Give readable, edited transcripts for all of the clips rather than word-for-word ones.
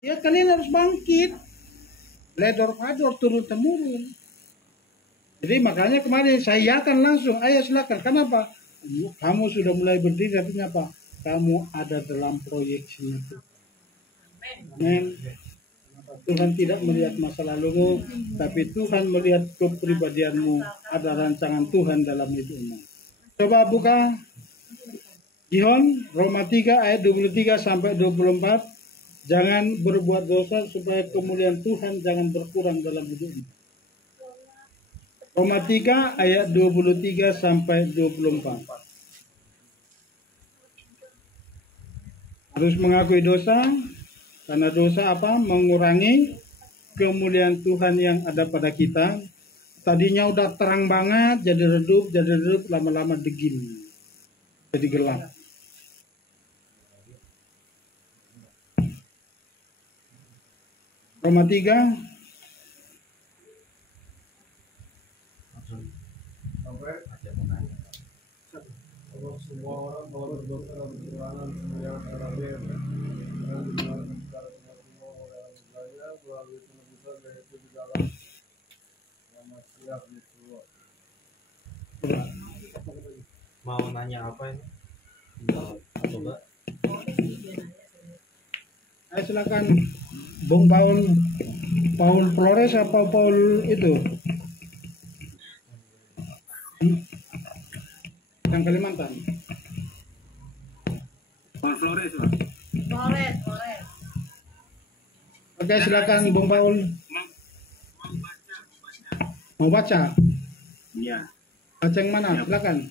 Ya kalian harus bangkit. Ledor pador turun temurun. Jadi makanya kemarin saya akan langsung, ayo silakan. Kenapa? Kamu sudah mulai berdiri, artinya apa? Kamu ada dalam proyeksinya Tuhan. Amin. Tuhan tidak melihat masa lalumu, tapi Tuhan melihat kepribadianmu. Ada rancangan Tuhan dalam hidupmu. Coba buka Gihon Roma 3 ayat 23 sampai 24. Jangan berbuat dosa supaya kemuliaan Tuhan jangan berkurang dalam hidupmu. Roma 3 ayat 23 sampai 24. Harus mengakui dosa, karena dosa apa? Mengurangi kemuliaan Tuhan yang ada pada kita. Tadinya udah terang banget, jadi redup, lama-lama degil. Jadi gelap. Roma 3 semua orang kalau berdosa dan kekurangan kemuliaan Rabbi dan dibenarkan secara semua dalam segala melalui penebusan yaitu di dalam nama siap Yesus. Mau nanya apa ini? Coba. Ayo silakan Bung Paul Flores apa Paul itu? Yang Kalimantan. Paul Flores, Pak. Boleh. Oke, silakan Bung Paul. Mau baca? Iya. Baca yang mana? Silakan.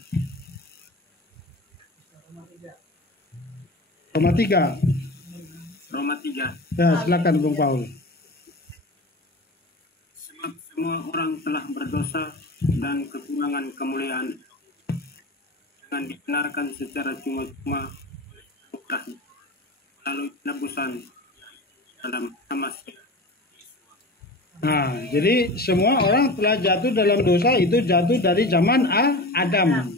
Roma 3. Roma 3. Ya, silakan Bung Paul. Sebab semua orang telah berdosa dan kekurangan kemuliaan, dengan dibenarkan secara cuma-cuma oleh anugerah melalui penebusan dalam nama Yesus. Nah, jadi semua orang telah jatuh dalam dosa itu jatuh dari zaman Adam.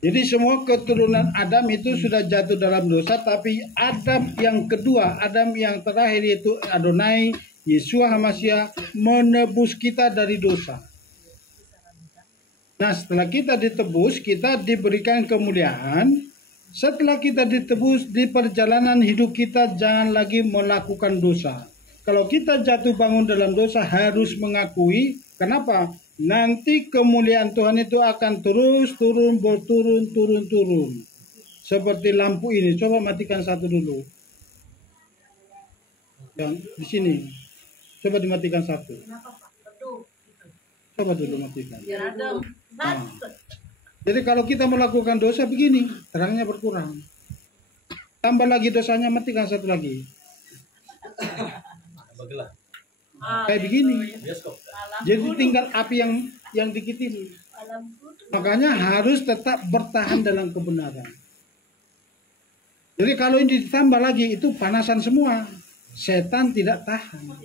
Jadi semua keturunan Adam itu sudah jatuh dalam dosa, tapi Adam yang kedua, Adam yang terakhir yaitu Adonai, Yeshua HaMashiach menebus kita dari dosa. Nah, setelah kita ditebus, kita diberikan kemuliaan. Setelah kita ditebus, di perjalanan hidup kita jangan lagi melakukan dosa. Kalau kita jatuh bangun dalam dosa harus mengakui. Kenapa? Nanti kemuliaan Tuhan itu akan terus turun. Seperti lampu ini. Coba matikan satu dulu. Yang di sini. Coba dimatikan satu. Coba dulu matikan. Nah, jadi kalau kita melakukan dosa begini, terangnya berkurang. Tambah lagi dosanya, matikan satu lagi. Bagilah. Kayak begini. Jadi tinggal api yang dikit ini. Makanya harus tetap bertahan dalam kebenaran. Jadi kalau ini ditambah lagi itu panasan semua. Setan tidak tahan.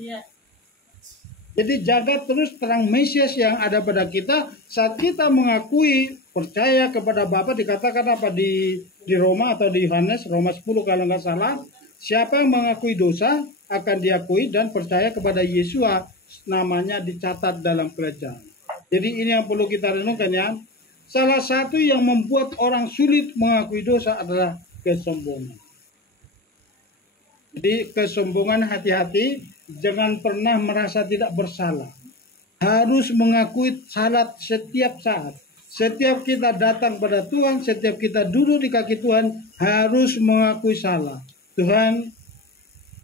Jadi jaga terus terang Mesias yang ada pada kita. Saat kita mengakui percaya kepada Bapa, dikatakan apa di Roma atau di Yohanes Roma 10 kalau nggak salah, siapa yang mengakui dosa akan diakui dan percaya kepada Yeshua, namanya dicatat dalam kerajaan. Jadi ini yang perlu kita renungkan ya. Salah satu yang membuat orang sulit mengakui dosa adalah kesombongan. Jadi kesombongan, hati-hati, jangan pernah merasa tidak bersalah. Harus mengakui salah setiap saat. Setiap kita datang pada Tuhan, setiap kita duduk di kaki Tuhan, harus mengakui salah. Tuhan,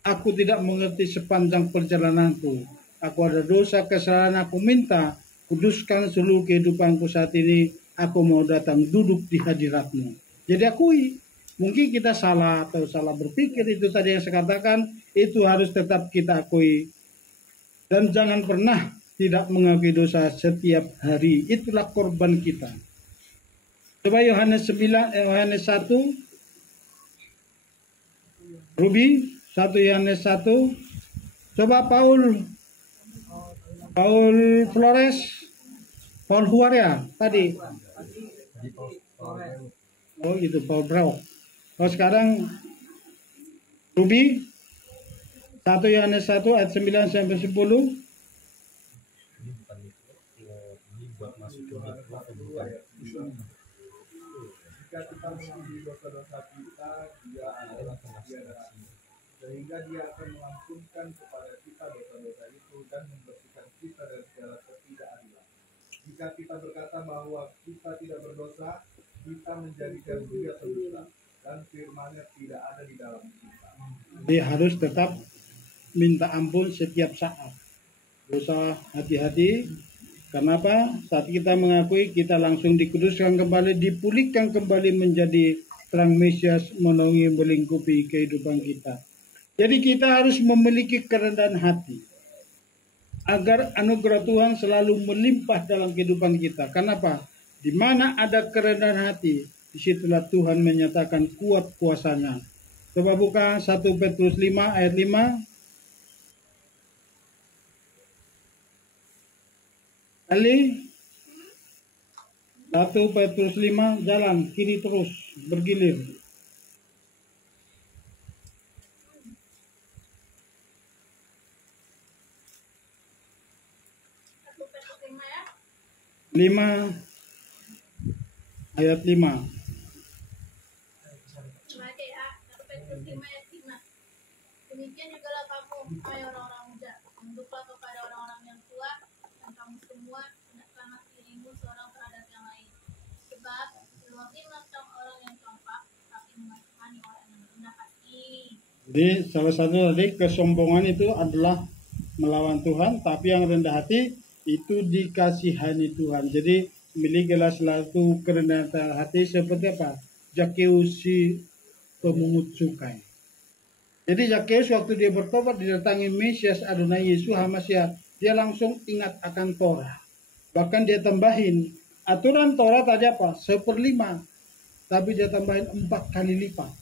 aku tidak mengerti sepanjang perjalananku. Aku ada dosa, kesalahan, aku minta, kuduskan seluruh kehidupanku saat ini. Aku mau datang duduk di hadirat-Mu. Jadi akui. Mungkin kita salah atau salah berpikir, itu tadi yang saya katakan, itu harus tetap kita akui. Dan jangan pernah tidak mengakui dosa setiap hari. Itulah korban kita. Coba Yohanes 1. Ruby, 1 Yohanes 1. Coba Paul Flores, Paul Huaria tadi. Oh gitu, Paul Brau. Oh sekarang Ruby 1 Yohanes 1 ayat 9 sampai 10. Ini bukan itu. Ini buat masukin itu atau bukan? Jika kita mengampuni dosa-dosa kita, dia adalah pengasihan, sehingga dia akan mengampunkan kepada kita dosa-dosa itu dan membersihkan kita dari segala ketidakadilan. Jika kita berkata bahwa kita tidak berdosa, kita menjadikan dia pendusta, dan firman-Nya tidak ada di dalam kita. Dia harus tetap minta ampun setiap saat. Dosa hati-hati. Kenapa? Saat kita mengakui, kita langsung dikuduskan kembali, dipulihkan kembali menjadi terang Mesias menaungi melingkupi kehidupan kita. Jadi kita harus memiliki kerendahan hati agar anugerah Tuhan selalu melimpah dalam kehidupan kita. Kenapa? Di mana ada kerendahan hati, disitulah Tuhan menyatakan kuat kuasanya. Coba buka 1 Petrus 5 ayat 5. Kali 1 Petrus 5, jalan kiri terus bergilir. Lima ayat 5. Demikian jugalah kamu, hai orang-orang muda, tunduklah kepada orang-orang yang tua, dan kamu semua hendaklah dirimu seorang terhadap yang lain. Sebab berwakil macam orang yang compak, tapi mengasihani orang yang rendah hati. Jadi salah satu tadi kesombongan itu adalah melawan Tuhan, tapi yang rendah hati itu dikasihani Tuhan. Jadi milikilah selalu kerendahan hati seperti apa? Zakheus si pemungut cukai. Jadi Zakheus waktu dia bertobat didatangi Mesias Adonai Yesus HaMashiach, dia langsung ingat akan Torah. Bahkan dia tambahin aturan Torah tadi apa? 1/5, tapi dia tambahin 4 kali lipat.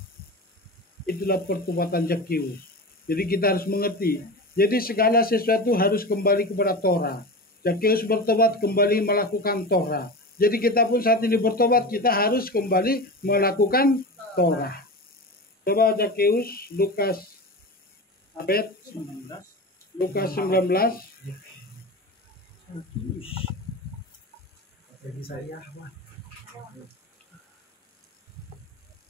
Itulah pertobatan Zakheus. Jadi kita harus mengerti. Jadi segala sesuatu harus kembali kepada Torah. Zakheus bertobat kembali melakukan Torah. Jadi kita pun saat ini bertobat, kita harus kembali melakukan Torah. Coba Zakheus Lukas ayat 19. Lukas 19. Bagi saya, Wah.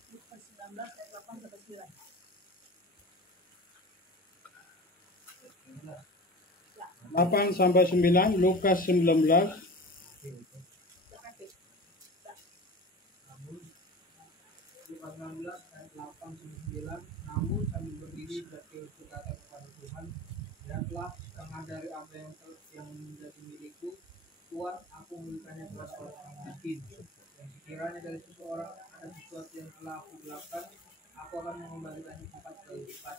Lukas 19 ayat 8 sampai 9. 8 sampai 9, Lukas 19. Namun, Lukas 19 ayat 8 sampai 9. Namun sambil berdiri Zakheus berkata kepada Tuhan, lihatlah setengah dari apa yang menjadi milikku, Tuhan, aku memberikannya kepada orang miskin. Dan sekiranya dari seseorang ada sesuatu yang telah aku gelapkan, aku akan mengembalikannya 4 kali lipat.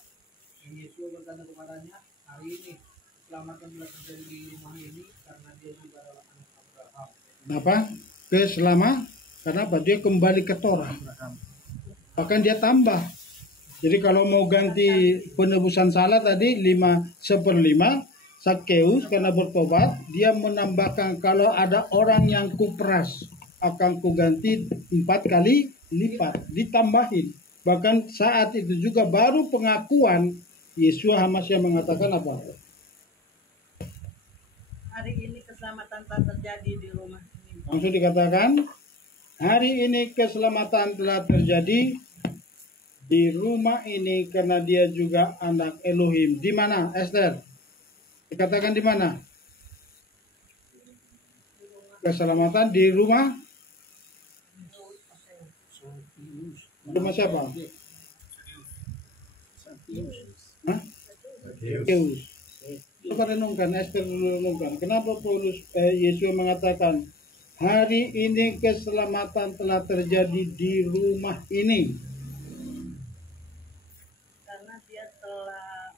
Dan Yesus berkata kepadanya, hari ini keselamatan telah terjadi di rumah ini karena dia juga adalah anak Abraham. Kenapa? Karena apa? Dia kembali ke Torah. Bahkan dia tambah. Jadi kalau mau ganti penebusan salah tadi 5/1/5, Zakheus karena bertobat, dia menambahkan kalau ada orang yang kuperas akan kuganti 4 kali lipat, ditambahin. Bahkan saat itu juga baru pengakuan Yesus HaMashiach mengatakan apa? Hari ini keselamatan telah terjadi di rumah ini. Langsung dikatakan, hari ini keselamatan telah terjadi di rumah ini karena dia juga anak Elohim. Di mana, Esther? Dikatakan di mana? Keselamatan di rumah? Rumah siapa? Hah? Zakheus. Coba renungkan, Esther dulu renungkan. Kenapa Yesus mengatakan hari ini keselamatan telah terjadi di rumah ini? Karena dia telah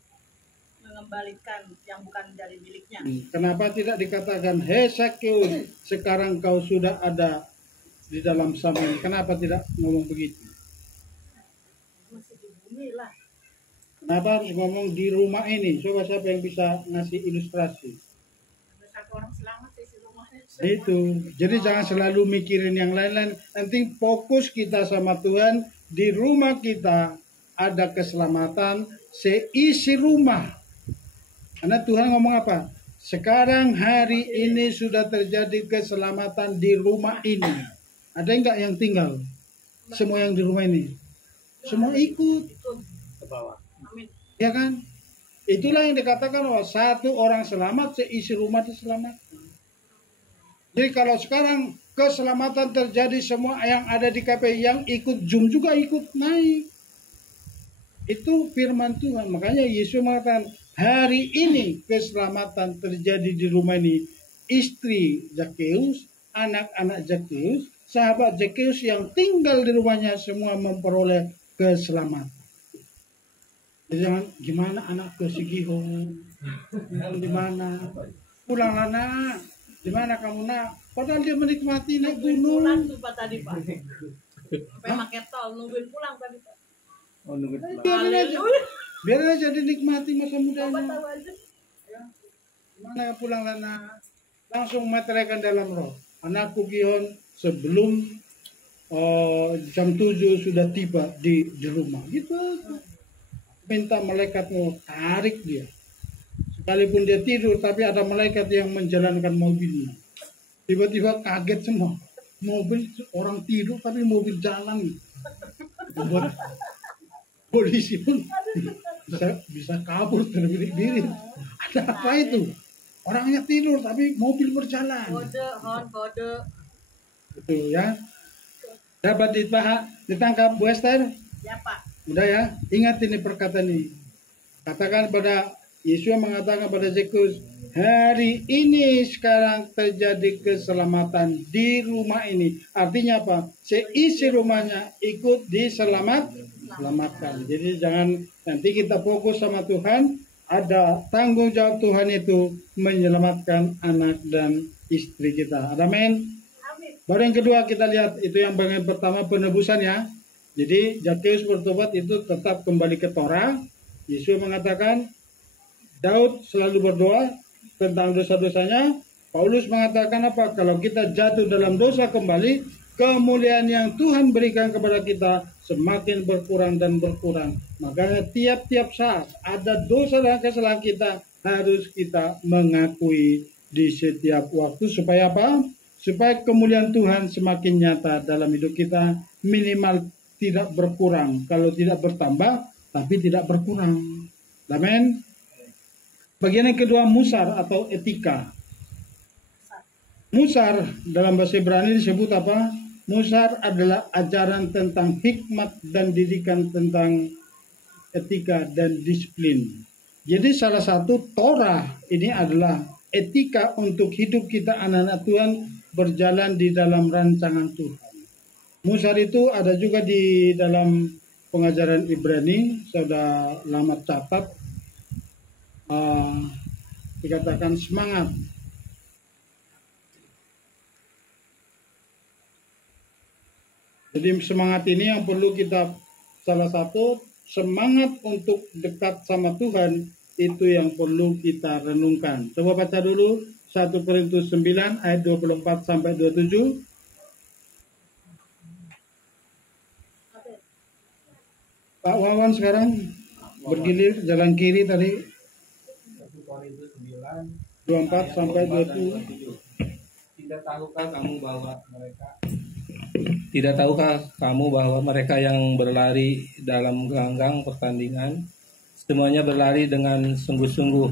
mengembalikan yang bukan dari miliknya. Kenapa tidak dikatakan, hei Zakheus, sekarang kau sudah ada di dalam Samuel? Kenapa tidak ngomong begitu? Masih di bumi lah. Kenapa harus ngomong di rumah ini? Coba siapa yang bisa ngasih ilustrasi? Ada satu orang selamat di rumahnya. Itu. Jadi jangan selalu mikirin yang lain-lain. Nanti fokus kita sama Tuhan. Di rumah kita ada keselamatan, seisi rumah. Karena Tuhan ngomong apa? Sekarang hari ini sudah terjadi keselamatan di rumah ini. Ada enggak yang tinggal? Semua yang di rumah ini. Semua ikut. Ke bawah. Amin. Ya kan? Itulah yang dikatakan bahwa satu orang selamat, seisi rumah diselamatkan. Jadi kalau sekarang keselamatan terjadi, semua yang ada di KPI yang ikut Zoom juga ikut naik. Itu firman Tuhan. Makanya Yesus mengatakan, hari ini keselamatan terjadi di rumah ini. Istri Zakheus, anak-anak Zakheus, sahabat Zakheus yang tinggal di rumahnya semua memperoleh keselamatan. Jadi jangan gimana anak ke Sigihon, di mana, pulanglah nak, di mana kamu nak? Padahal dia menikmati naik Pulang gunung. tuh Pak tadi Pak. Sampai pakai tol nungguin pulang tadi Pak. Oh, nunggu Biarin aja, Haleluya. biarin aja dinikmati masa Bapak mudanya. tahu aja. Gimana ya pulanglah nak? Langsung meteraikan dalam roh. Anakku Gihon sebelum jam 7 sudah tiba di rumah. Gitu. Minta malaikat mau tarik dia. Sekalipun dia tidur, tapi ada malaikat yang menjalankan mobilnya. Tiba-tiba kaget semua. Mobil orang tidur, tapi mobil jalan. Buat polisi pun bisa kabur terbirit-birit. Ada apa itu? Orangnya tidur, tapi mobil berjalan. Kode, hon, kode. Gitu ya. Dapat ditangkap Bu Esther? Ya Pak. Udah ya, ingat ini perkataan ini. Katakan pada Yesus mengatakan pada Zakheus, hari ini sekarang terjadi keselamatan di rumah ini. Artinya apa? Seisi rumahnya ikut diselamatkan. Jadi jangan nanti kita fokus sama Tuhan. Ada tanggung jawab Tuhan itu menyelamatkan anak dan istri kita. Amin. Amin. Baru yang kedua kita lihat itu yang bagian pertama penebusan ya. Jadi Zakheus bertobat itu tetap kembali ke Torah. Yesus mengatakan Daud selalu berdoa tentang dosa-dosanya. Paulus mengatakan apa? Kalau kita jatuh dalam dosa kembali, kemuliaan yang Tuhan berikan kepada kita semakin berkurang dan berkurang. Makanya tiap-tiap saat ada dosa dan kesalahan kita harus kita mengakui di setiap waktu. Supaya apa? Supaya kemuliaan Tuhan semakin nyata dalam hidup kita, minimal tidak berkurang. Kalau tidak bertambah, tapi tidak berkurang. Amin. Bagian yang kedua, musar atau etika. Musar dalam bahasa Ibrani disebut apa? Musar adalah ajaran tentang hikmat dan didikan tentang etika dan disiplin. Jadi salah satu Torah ini adalah etika untuk hidup kita anak-anak Tuhan berjalan di dalam rancangan Tuhan. Musar itu ada juga di dalam pengajaran Ibrani, sudah lama catat, dikatakan semangat. Jadi semangat ini yang perlu kita, salah satu semangat untuk dekat sama Tuhan itu yang perlu kita renungkan. Coba baca dulu 1 Korintus 9 ayat 24 sampai 27. Pak Wawan sekarang bergilir jalan kiri tadi 1 Korintus 9 24 sampai 27. Tidak tahukah kamu bahwa mereka yang berlari dalam gelanggang pertandingan semuanya berlari dengan sungguh-sungguh,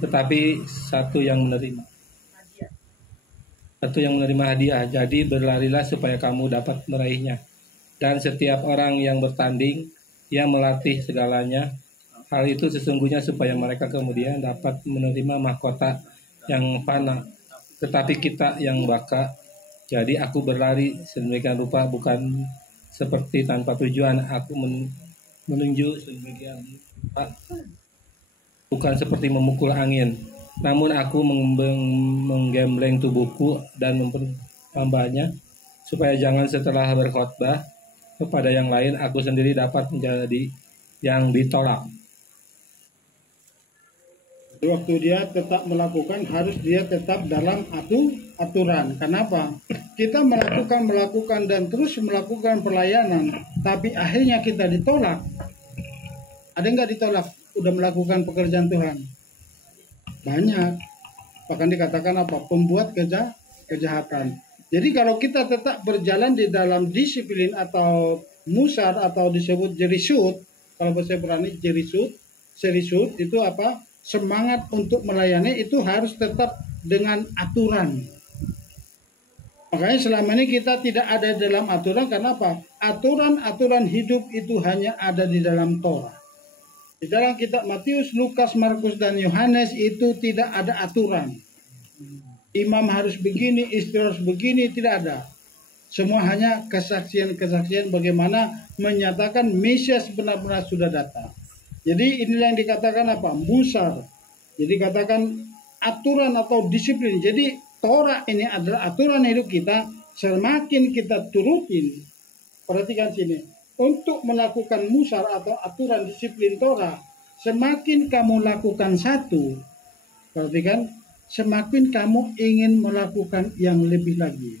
tetapi satu yang menerima hadiah. Jadi berlarilah supaya kamu dapat meraihnya. Dan setiap orang yang bertanding yang melatih segalanya, hal itu sesungguhnya supaya mereka kemudian dapat menerima mahkota yang fana. Tetapi kita yang baka. Jadi aku berlari sedemikian rupa bukan seperti tanpa tujuan. Aku menunjuk sedemikian rupa bukan seperti memukul angin. Namun aku menggembleng tubuhku dan mempertambahnya supaya jangan setelah berkhotbah kepada yang lain aku sendiri dapat menjadi yang ditolak. Waktu dia tetap melakukan, harus dia tetap dalam aturan. Kenapa? Kita melakukan dan terus melakukan pelayanan, tapi akhirnya kita ditolak. Ada nggak ditolak? udah melakukan pekerjaan Tuhan? Banyak. Bahkan dikatakan apa? Pembuat kejahatan. Jadi kalau kita tetap berjalan di dalam disiplin atau musar atau disebut jerisut, kalau bahasa Ibrani jerisut itu apa? Semangat untuk melayani itu harus tetap dengan aturan. Makanya selama ini kita tidak ada dalam aturan, karena apa? Aturan-aturan hidup itu hanya ada di dalam Torah. Di dalam kitab Matius, Lukas, Markus, dan Yohanes itu tidak ada aturan. Imam harus begini, istri harus begini, tidak ada. Semua hanya kesaksian-kesaksian bagaimana menyatakan Mesias benar-benar sudah datang. Jadi inilah yang dikatakan apa? Musar. Jadi katakan aturan atau disiplin. Jadi Torah ini adalah aturan hidup kita. Semakin kita turutin, perhatikan sini, untuk melakukan musar atau aturan disiplin Torah, semakin kamu lakukan satu, perhatikan, semakin kamu ingin melakukan yang lebih lagi.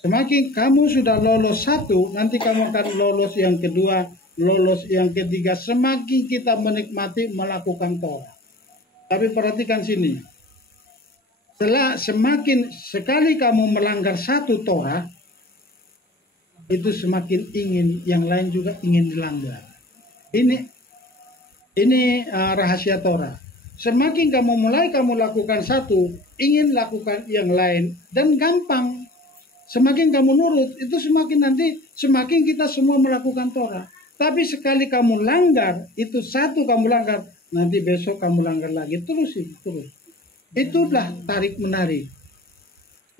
Semakin kamu sudah lolos satu, nanti kamu akan lolos yang kedua, lolos yang ketiga. Semakin kita menikmati melakukan Torah. Tapi perhatikan sini, semakin sekali kamu melanggar satu Torah, itu semakin ingin yang lain juga ingin dilanggar. Ini rahasia Torah. Semakin kamu lakukan satu, ingin lakukan yang lain, dan gampang. Semakin kamu nurut, itu semakin kita semua melakukan Torah. Tapi sekali kamu langgar, itu satu kamu langgar, nanti besok kamu langgar lagi, terus. Itulah tarik menarik.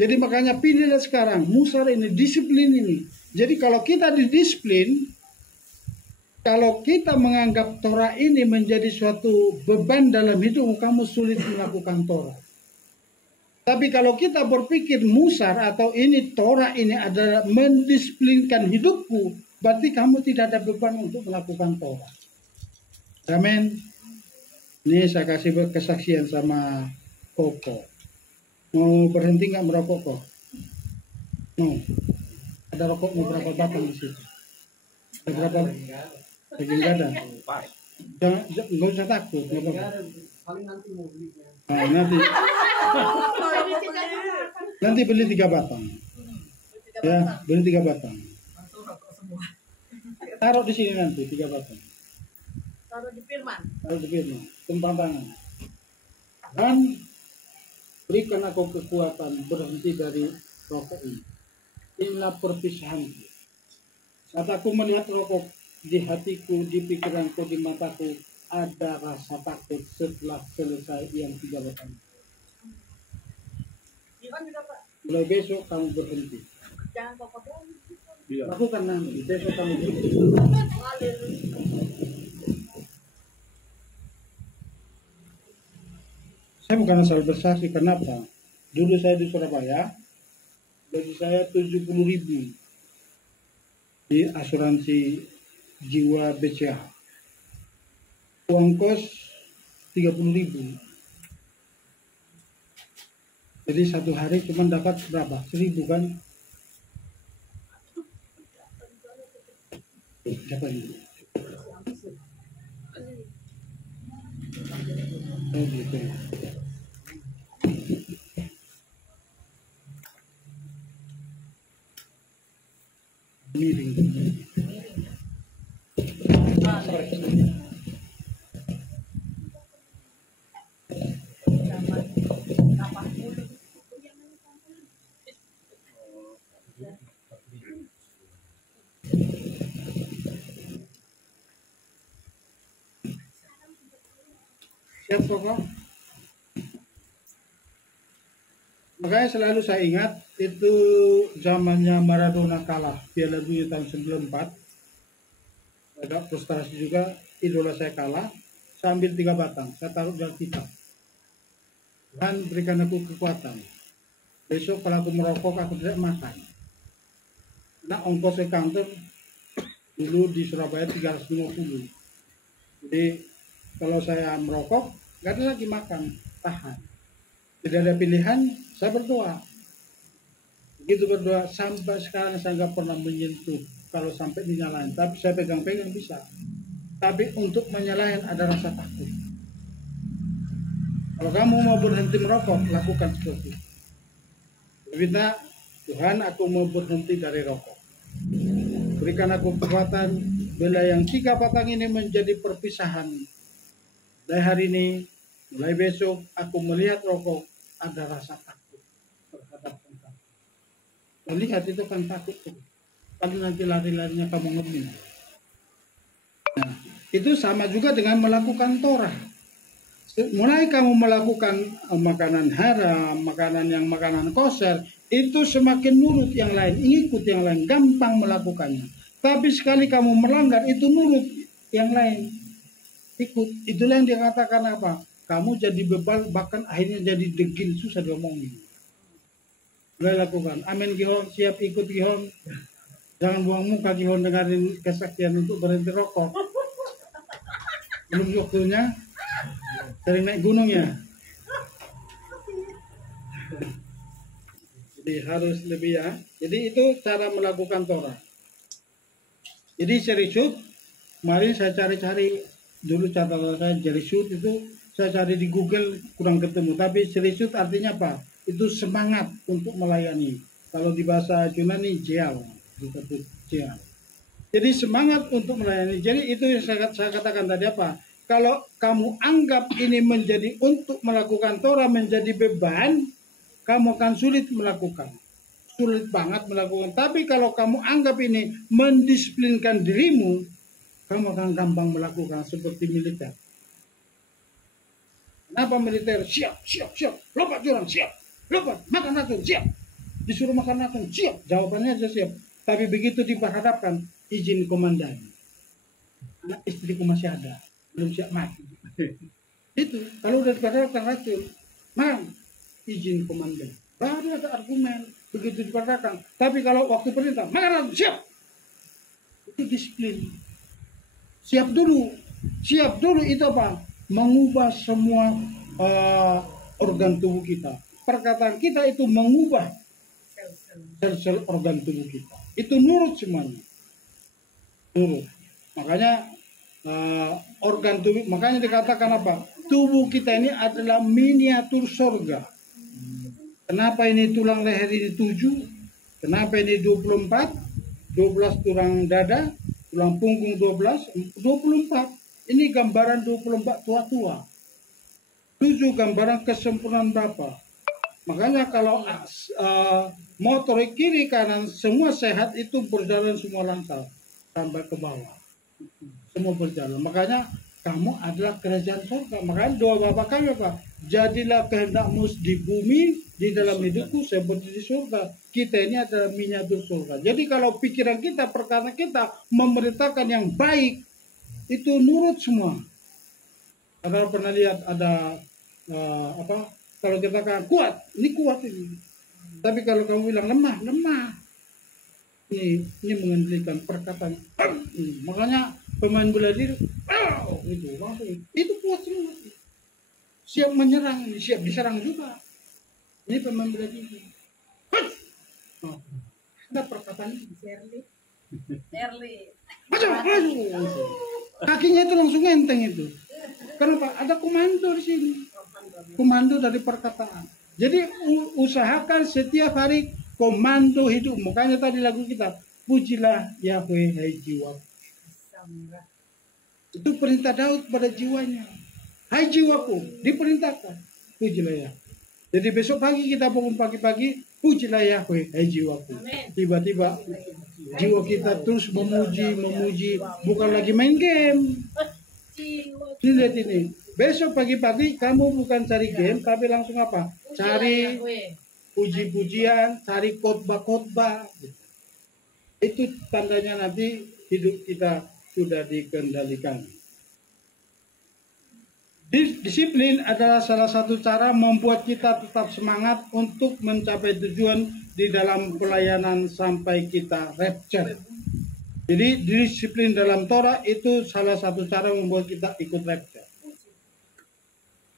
Jadi makanya pilihlah sekarang musar ini, disiplin ini. Jadi kalau kita didisiplin, kalau kita menganggap Torah ini menjadi suatu beban dalam hidup, kamu sulit melakukan Torah. Tapi kalau kita berpikir musar atau ini Torah ini adalah mendisiplinkan hidupku, berarti kamu tidak ada beban untuk melakukan Torah. Amin. Ini saya kasih kesaksian sama Koko. Mau berhenti nggak merokok kok? Mau. Ada rokoknya berapa batang di situ? Ada berapa? Daging gadang. Jangan, nggak usah takut. Nah, nanti beli 3 batang. Ya, beli 3 batang. Taruh di sini nanti 3 batang. Taruh di firman. Tumpang tangan. Dan berikan aku kekuatan berhenti dari rokok ini. Inilah perpisahanku. Saat aku melihat rokok, di hatiku, di pikiranku, di mataku, ada rasa takut setelah selesai yang 3 batang. Mulai besok kamu berhenti. Jangan pokok dong. Lakukan nanti, besok kamu berhenti. Saya bukan asal bersaksi, kenapa? Dulu saya di Surabaya, gaji saya 70.000 di asuransi jiwa BCA. Uang kos 30.000. Jadi satu hari cuma dapat berapa? 1.000 kan? Dapat ini. Oh gitu. Miring. Siap pokok. Makanya selalu saya ingat itu zamannya Maradona kalah Piala Dunia tahun 94. Ada frustasi juga, idola saya kalah. Saya ambil 3 batang, saya taruh dalam kitab. Tuhan berikan aku kekuatan. Besok kalau aku merokok aku tidak makan. Nah ongkos ke kantor dulu di Surabaya 350. Jadi kalau saya merokok nggak ada lagi makan, tahan. Tidak ada pilihan, saya berdoa. Begitu berdoa sampai sekarang saya nggak pernah menyentuh kalau sampai dinyalain. Tapi saya pegang-pegang bisa. tapi untuk menyalahin ada rasa takut. Kalau kamu mau berhenti merokok, lakukan seperti itu. Minta, Tuhan, aku mau berhenti dari rokok. Berikan aku kekuatan bila yang 3 batang ini menjadi perpisahan. Dari hari ini, mulai besok, aku melihat rokok, ada rasa takut terhadap engkau. Melihat itu kan takut tuh. Kalau nanti lari-larinya kamu ngemin. Nah, itu sama juga dengan melakukan Torah. Mulai kamu melakukan makanan haram, makanan kosher, itu semakin nurut yang lain, ikut yang lain, gampang melakukannya. Tapi sekali kamu melanggar, itu nurut yang lain, ikut. Itulah yang dikatakan apa? Kamu jadi bebal, bahkan akhirnya jadi degil, susah diomongin. Mulai lakukan. Amin Gihon, siap ikut Gihon. Jangan buang muka Gihon dengerin kesaksian untuk berhenti rokok. Belum waktunya. Sering naik gunung ya. Jadi harus lebih ya. Jadi itu cara melakukan Torah. Jadi Jerishut, kemarin saya cari-cari dulu catatan saya Jerishut itu saya cari di Google kurang ketemu. Tapi Jerishut artinya apa? Itu semangat untuk melayani. Kalau di bahasa Yunani jeal, disebut jeal. Jadi semangat untuk melayani. Jadi itu yang saya katakan tadi apa? Kalau kamu anggap ini menjadi untuk melakukan Torah menjadi beban, kamu akan sulit melakukan. Sulit banget melakukan. Tapi kalau kamu anggap ini mendisiplinkan dirimu, kamu akan gampang melakukan seperti militer. Kenapa militer? Siap. Lompat jurang, siap. Lompat, makan racun, siap. Disuruh makan racun, siap. Jawabannya aja siap. Tapi begitu diperhadapkan, izin komandan. Anak istriku masih ada. Belum siap mati. Itu kalau udah diperhadapkan racun, mang izin komandan. Baru ada argumen begitu diperhadapkan. Tapi kalau waktu perintah, makan racun siap. Itu disiplin. Siap dulu itu apa? Mengubah semua organ tubuh kita. Perkataan kita itu mengubah sel-sel organ tubuh kita. Itu nurut semuanya. Nurut. Makanya organ tubuh, makanya dikatakan apa? Tubuh kita ini adalah miniatur surga. Kenapa ini tulang leher ini 7? Kenapa ini 24? 12 tulang dada, tulang punggung 12, 24. Ini gambaran 24 tua-tua. 7 gambaran kesempurnaan berapa? Makanya kalau motor kiri kanan semua sehat itu berjalan semua lancar sampai ke bawah. Semua berjalan. Makanya kamu adalah kerajaan surga. Makanya doa Bapa kami apa? Jadilah kehendakmu di bumi, di dalam hidupku seperti di surga. Kita ini adalah miniatur surga. Jadi kalau pikiran kita, perkataan kita memerintahkan yang baik, itu nurut semua. Kalau pernah lihat ada kalau kita katakan kuat, ini kuat ini. Tapi kalau kamu bilang lemah. Ini mengendalikan perkataan. Makanya pemain bola diri, itu kuat semua. Siap menyerang, siap diserang juga. Ini pemain bola diri. Ada perkataan Shirley. Kakinya itu langsung enteng itu. Kenapa? Ada komando di sini. Komando dari perkataan. Jadi usahakan setiap hari komando hidup. Makanya tadi lagu kita, pujilah Yahweh hai jiwa. Itu perintah Daud pada jiwanya. Hai jiwaku, diperintahkan pujilah ya. Jadi besok pagi kita bangun pagi-pagi, pujilah Yahweh hai jiwaku. Tiba-tiba jiwa kita terus memuji, bukan lagi main game. Ini lihat ini. Besok pagi-pagi kamu bukan cari game, tapi langsung apa? Cari puji-pujian, cari khotbah-khotbah. Itu tandanya nanti hidup kita sudah dikendalikan. Disiplin adalah salah satu cara membuat kita tetap semangat untuk mencapai tujuan di dalam pelayanan sampai kita rapture. Jadi disiplin dalam Torah itu salah satu cara membuat kita ikut rapture.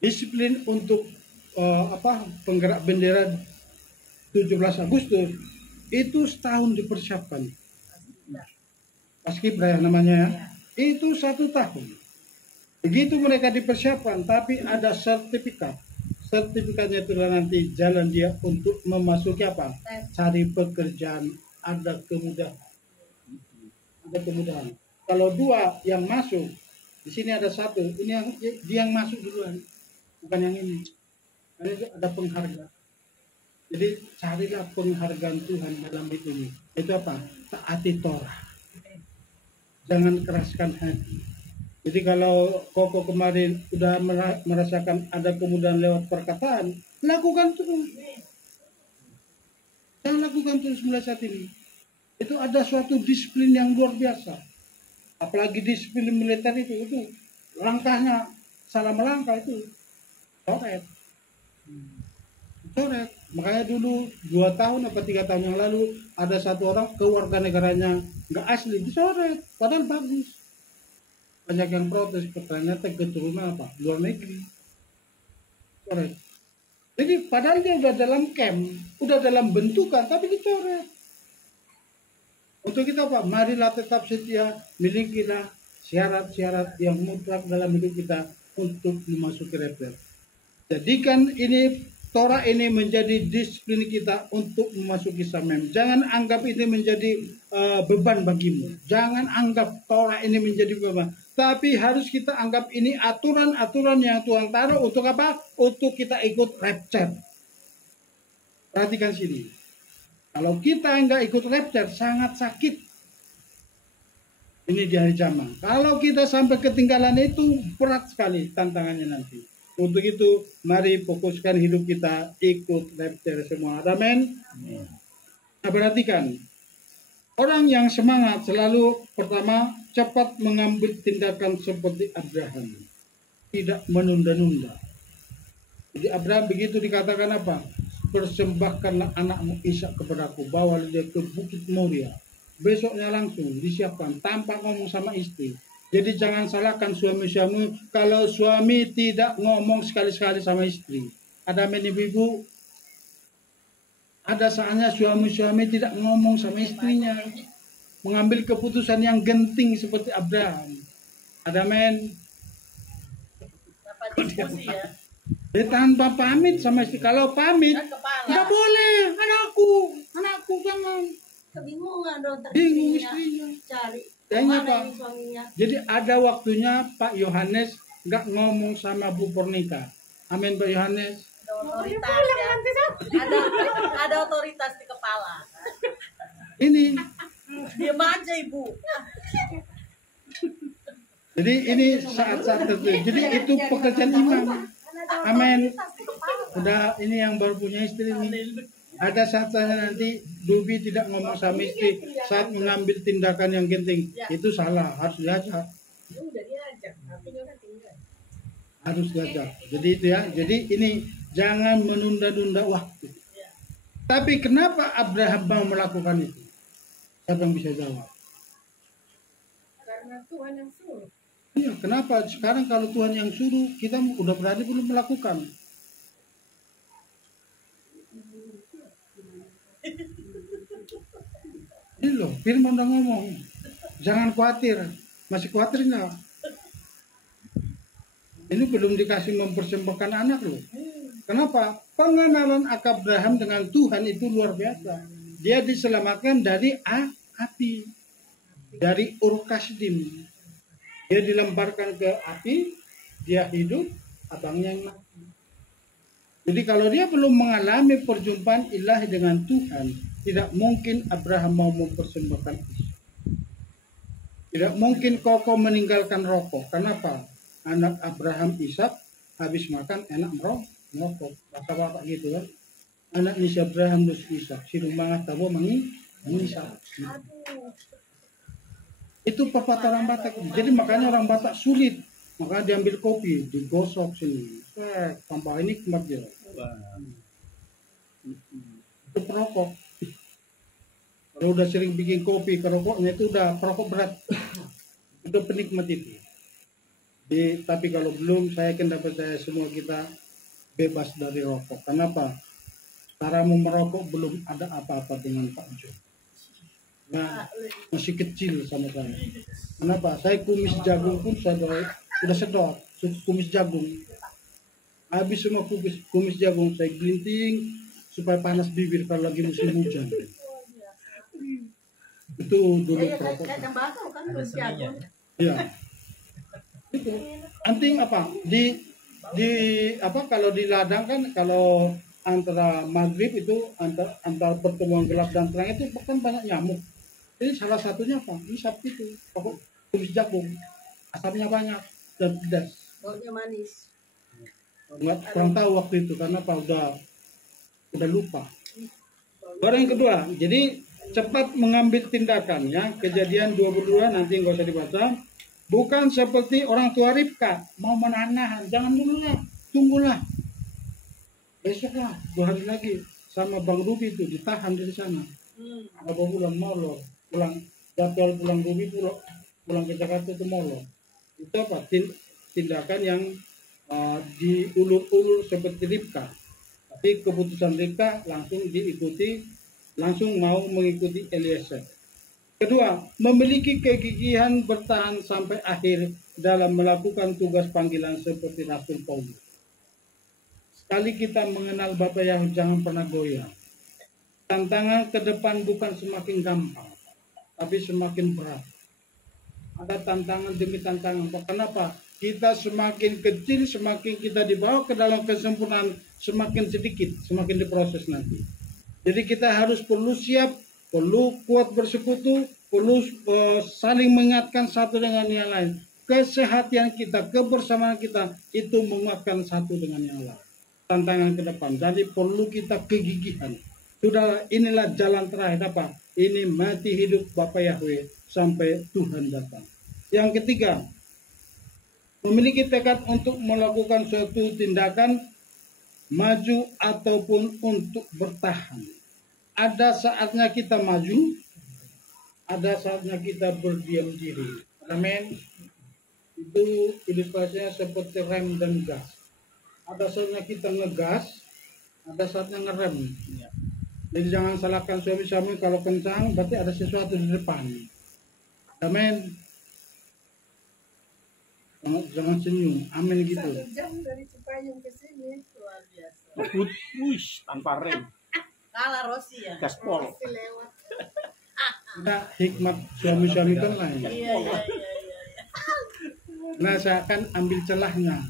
Disiplin untuk penggerak bendera 17 Agustus itu setahun dipersiapkan. Paskibra namanya ya. itu 1 tahun. Begitu mereka dipersiapkan, tapi ada sertifikat. Sertifikatnya itu nanti jalan dia untuk memasuki apa? Cari pekerjaan, ada kemudahan. Ada kemudahan. Kalau 2 yang masuk, di sini ada 1, ini yang dia yang masuk duluan, bukan yang ini. Ini ada penghargaan. Jadi carilah penghargaan Tuhan dalam hidup ini. Itu apa? Taati Torah. Jangan keraskan hati. Jadi kalau Koko kemarin sudah merasakan ada kemudahan lewat perkataan, lakukan terus. Jangan lakukan terus mulai saat ini. Itu ada suatu disiplin yang luar biasa. Apalagi disiplin militer itu langkahnya salah melangkah itu coret. Coret. Makanya dulu 2 tahun atau 3 tahun yang lalu ada 1 orang kewarganegaranya nggak asli dicoret, padahal bagus. Banyak yang protes, ternyata keturunan apa? Luar negeri. Coret. Jadi padahal dia udah dalam camp, udah dalam bentukan, tapi dicoret. Untuk kita apa? Marilah tetap setia, milikilah syarat-syarat yang mutlak dalam hidup kita untuk memasuki rapture. Jadikan ini Torah ini menjadi disiplin kita untuk memasuki Samem. Jangan anggap ini menjadi beban bagimu. Jangan anggap Torah ini menjadi beban. Tapi harus kita anggap ini aturan-aturan yang Tuhan taruh untuk apa? Untuk kita ikut rapture. Perhatikan sini. Kalau kita enggak ikut rapture, sangat sakit. Ini di hari zaman. Kalau kita sampai ketinggalan itu, berat sekali tantangannya nanti. Untuk itu, mari fokuskan hidup kita ikut rapture semua. Amin. Nah, perhatikan. Orang yang semangat selalu pertama cepat mengambil tindakan seperti Abraham. Tidak menunda-nunda. Jadi Abraham begitu dikatakan apa? Persembahkanlah anakmu Ishak kepadaku. Bawa dia ke Bukit Moria. Besoknya langsung disiapkan tanpa ngomong sama istri. Jadi jangan salahkan suami-suami kalau suami tidak ngomong sekali-sekali sama istri. Ada ibu-ibu, ada saatnya suami-suami tidak ngomong sama istrinya. Mengambil keputusan yang genting seperti Abraham. Ada men. Tanpa diskusi ya. Tanpa pamit sama istri. Kalau pamit, Dan kepala. nggak boleh. Anakku jangan. Kebingungan dong. Bingung istrinya. Cari. Kayaknya Mana Pak. ini suaminya? Jadi ada waktunya Pak Yohanes nggak ngomong sama Bu Purnika. Amin Pak Yohanes. Ada otoritas ya. Ada otoritas di kepala. Ini. Diam aja ibu. Jadi ini saat-saat tertentu. Jadi itu pekerjaan imam. Amin. Udah ini yang baru punya istri ini. Ada saat-saatnya nanti Dubi tidak ngomong sama istri saat mengambil tindakan yang genting. Itu salah, harus diajak. Harus diajak. Jadi itu ya. Jadi ini jangan menunda-nunda waktu. Tapi kenapa Abraham mau melakukan itu? Siapa yang bisa jawab? Karena Tuhan yang suruh. Iya, kenapa sekarang kalau Tuhan yang suruh kita udah berani belum melakukan? Ini loh, firman udah ngomong. Jangan khawatir. Masih khawatir nggak? Ini belum dikasih mempersembahkan anak loh. Kenapa? Pengenalan Abraham dengan Tuhan itu luar biasa. Dia diselamatkan dari api. Dari Ur Kasdim. Dia dilemparkan ke api. Dia hidup. Abangnya yang mati. Jadi kalau dia belum mengalami perjumpaan ilahi dengan Tuhan, tidak mungkin Abraham mau mempersembahkan Ishak. Tidak mungkin Koko meninggalkan rokok. Kenapa? Anak Abraham Ishak habis makan enak merokok. Bahasa bapak gitu kan. Anak ni si Abraham dus Ishak. Si rumah tabo mengisak. Itu pepatah orang Batak. Jadi makanya orang Batak sulit. Makanya diambil kopi, digosok sini. Tambah ini nikmat dia. Itu perokok. Kalau udah sering bikin kopi, kerokoknya itu udah perokok berat. Udah penikmat itu. Tapi kalau belum, saya akan dapat saya semua kita bebas dari rokok. Kenapa? Cara merokok belum ada apa-apa dengan Pak Jo. Nah, masih kecil sama saya. Kenapa? Saya kumis jagung pun sudah sedot, kumis jagung. Habis semua kumis jagung saya gelinting supaya panas bibir kalau lagi musim hujan. Itu dulu Kayak tembakau kan Ada belum jago. seninya. Iya. Itu anting apa? Di apa kalau di ladang kan kalau antara maghrib itu antara pertemuan gelap dan terang itu bahkan banyak nyamuk. Ini salah satunya apa? Ini sapi itu pokok kumis jagung. Asapnya banyak dan pedas. Baunya manis. Nggak kurang tahu waktu itu karena apa udah lupa. Baru yang kedua, jadi cepat mengambil tindakan ya. Kejadian 22 nanti nggak usah dibaca. Bukan seperti orang tua Ribka mau menahan, jangan dulu lah, tunggulah. Besok lah, 2 hari lagi sama Bang Ruby itu ditahan di sana. Apa bulan molor, pulang jadwal pulang Ruby pulang ke Jakarta itu molor. Itu apa? Tindakan yang diulur-ulur seperti Ribka. Tapi keputusan Ribka langsung diikuti, langsung mau mengikuti Eliezer. Kedua, memiliki kegigihan bertahan sampai akhir dalam melakukan tugas panggilan seperti Rasul Paulus. Sekali kita mengenal Bapak Yahud, jangan pernah goyah. Tantangan ke depan bukan semakin gampang, tapi semakin berat. Ada tantangan demi tantangan. Kenapa? Kita semakin kecil, semakin kita dibawa ke dalam kesempurnaan, semakin sedikit, semakin diproses nanti. Jadi kita harus perlu siap, perlu kuat bersekutu, perlu saling mengingatkan satu dengan yang lain. Kesehatan kita, kebersamaan kita itu menguatkan satu dengan yang lain. Tantangan ke depan. Jadi perlu kita kegigihan. Sudah inilah jalan terakhir apa? Ini mati hidup Bapak Yahweh sampai Tuhan datang. Yang ketiga, memiliki tekad untuk melakukan suatu tindakan maju ataupun untuk bertahan. Ada saatnya kita maju, ada saatnya kita berdiam diri. Amin. Itu ilustrasinya seperti rem dan gas. Ada saatnya kita ngegas, ada saatnya ngerem. Jadi jangan salahkan suami-suami kalau kencang, berarti ada sesuatu di depan. Amin. Jangan senyum. Amin gitu. 1 jam dari Cipayung ke sini. Luar biasa. Wush, tanpa rem. Kalah Rossi ya. Gaspol. Rossi lewat. Kita hikmat suami-suami kan lain. Iya. Nah, saya akan ambil celahnya.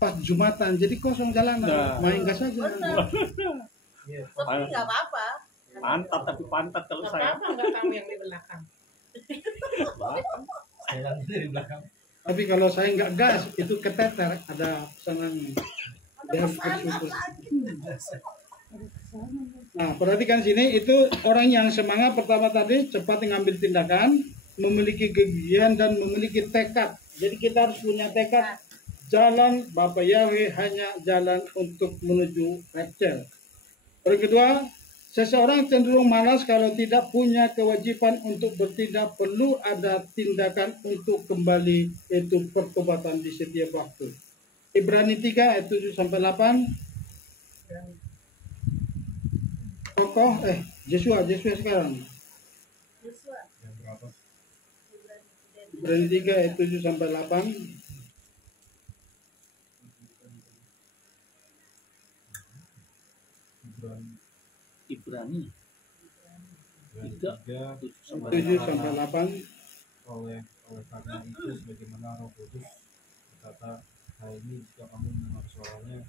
Pas Jumatan, jadi kosong jalanan. Nah. Main gas aja. Tapi nggak apa-apa. Pantat tapi pantat kalau Nggak saya. apa-apa nggak kamu yang di belakang. Saya lagi dari belakang. Tapi kalau saya nggak gas, itu keteter. Ada pesanannya. Dia harus bersyukur. Nah, perhatikan sini, itu orang yang semangat pertama tadi, cepat mengambil tindakan, memiliki kegigihan dan memiliki tekad. Jadi kita harus punya tekad. Jalan Bapak Yahweh hanya jalan untuk menuju rapture. Yang kedua, seseorang cenderung malas kalau tidak punya kewajiban untuk bertindak. Perlu ada tindakan untuk kembali, yaitu pertobatan di setiap waktu. Ibrani 3 ayat 7-8. Tokoh Yesua sekarang. Yosua. Ibrani 3 ayat 7-8. Ibrani. 7-8. oleh karena itu sebagaimana Roh Kudus berkata, "Hai ini jika kamu mendengar suaranya,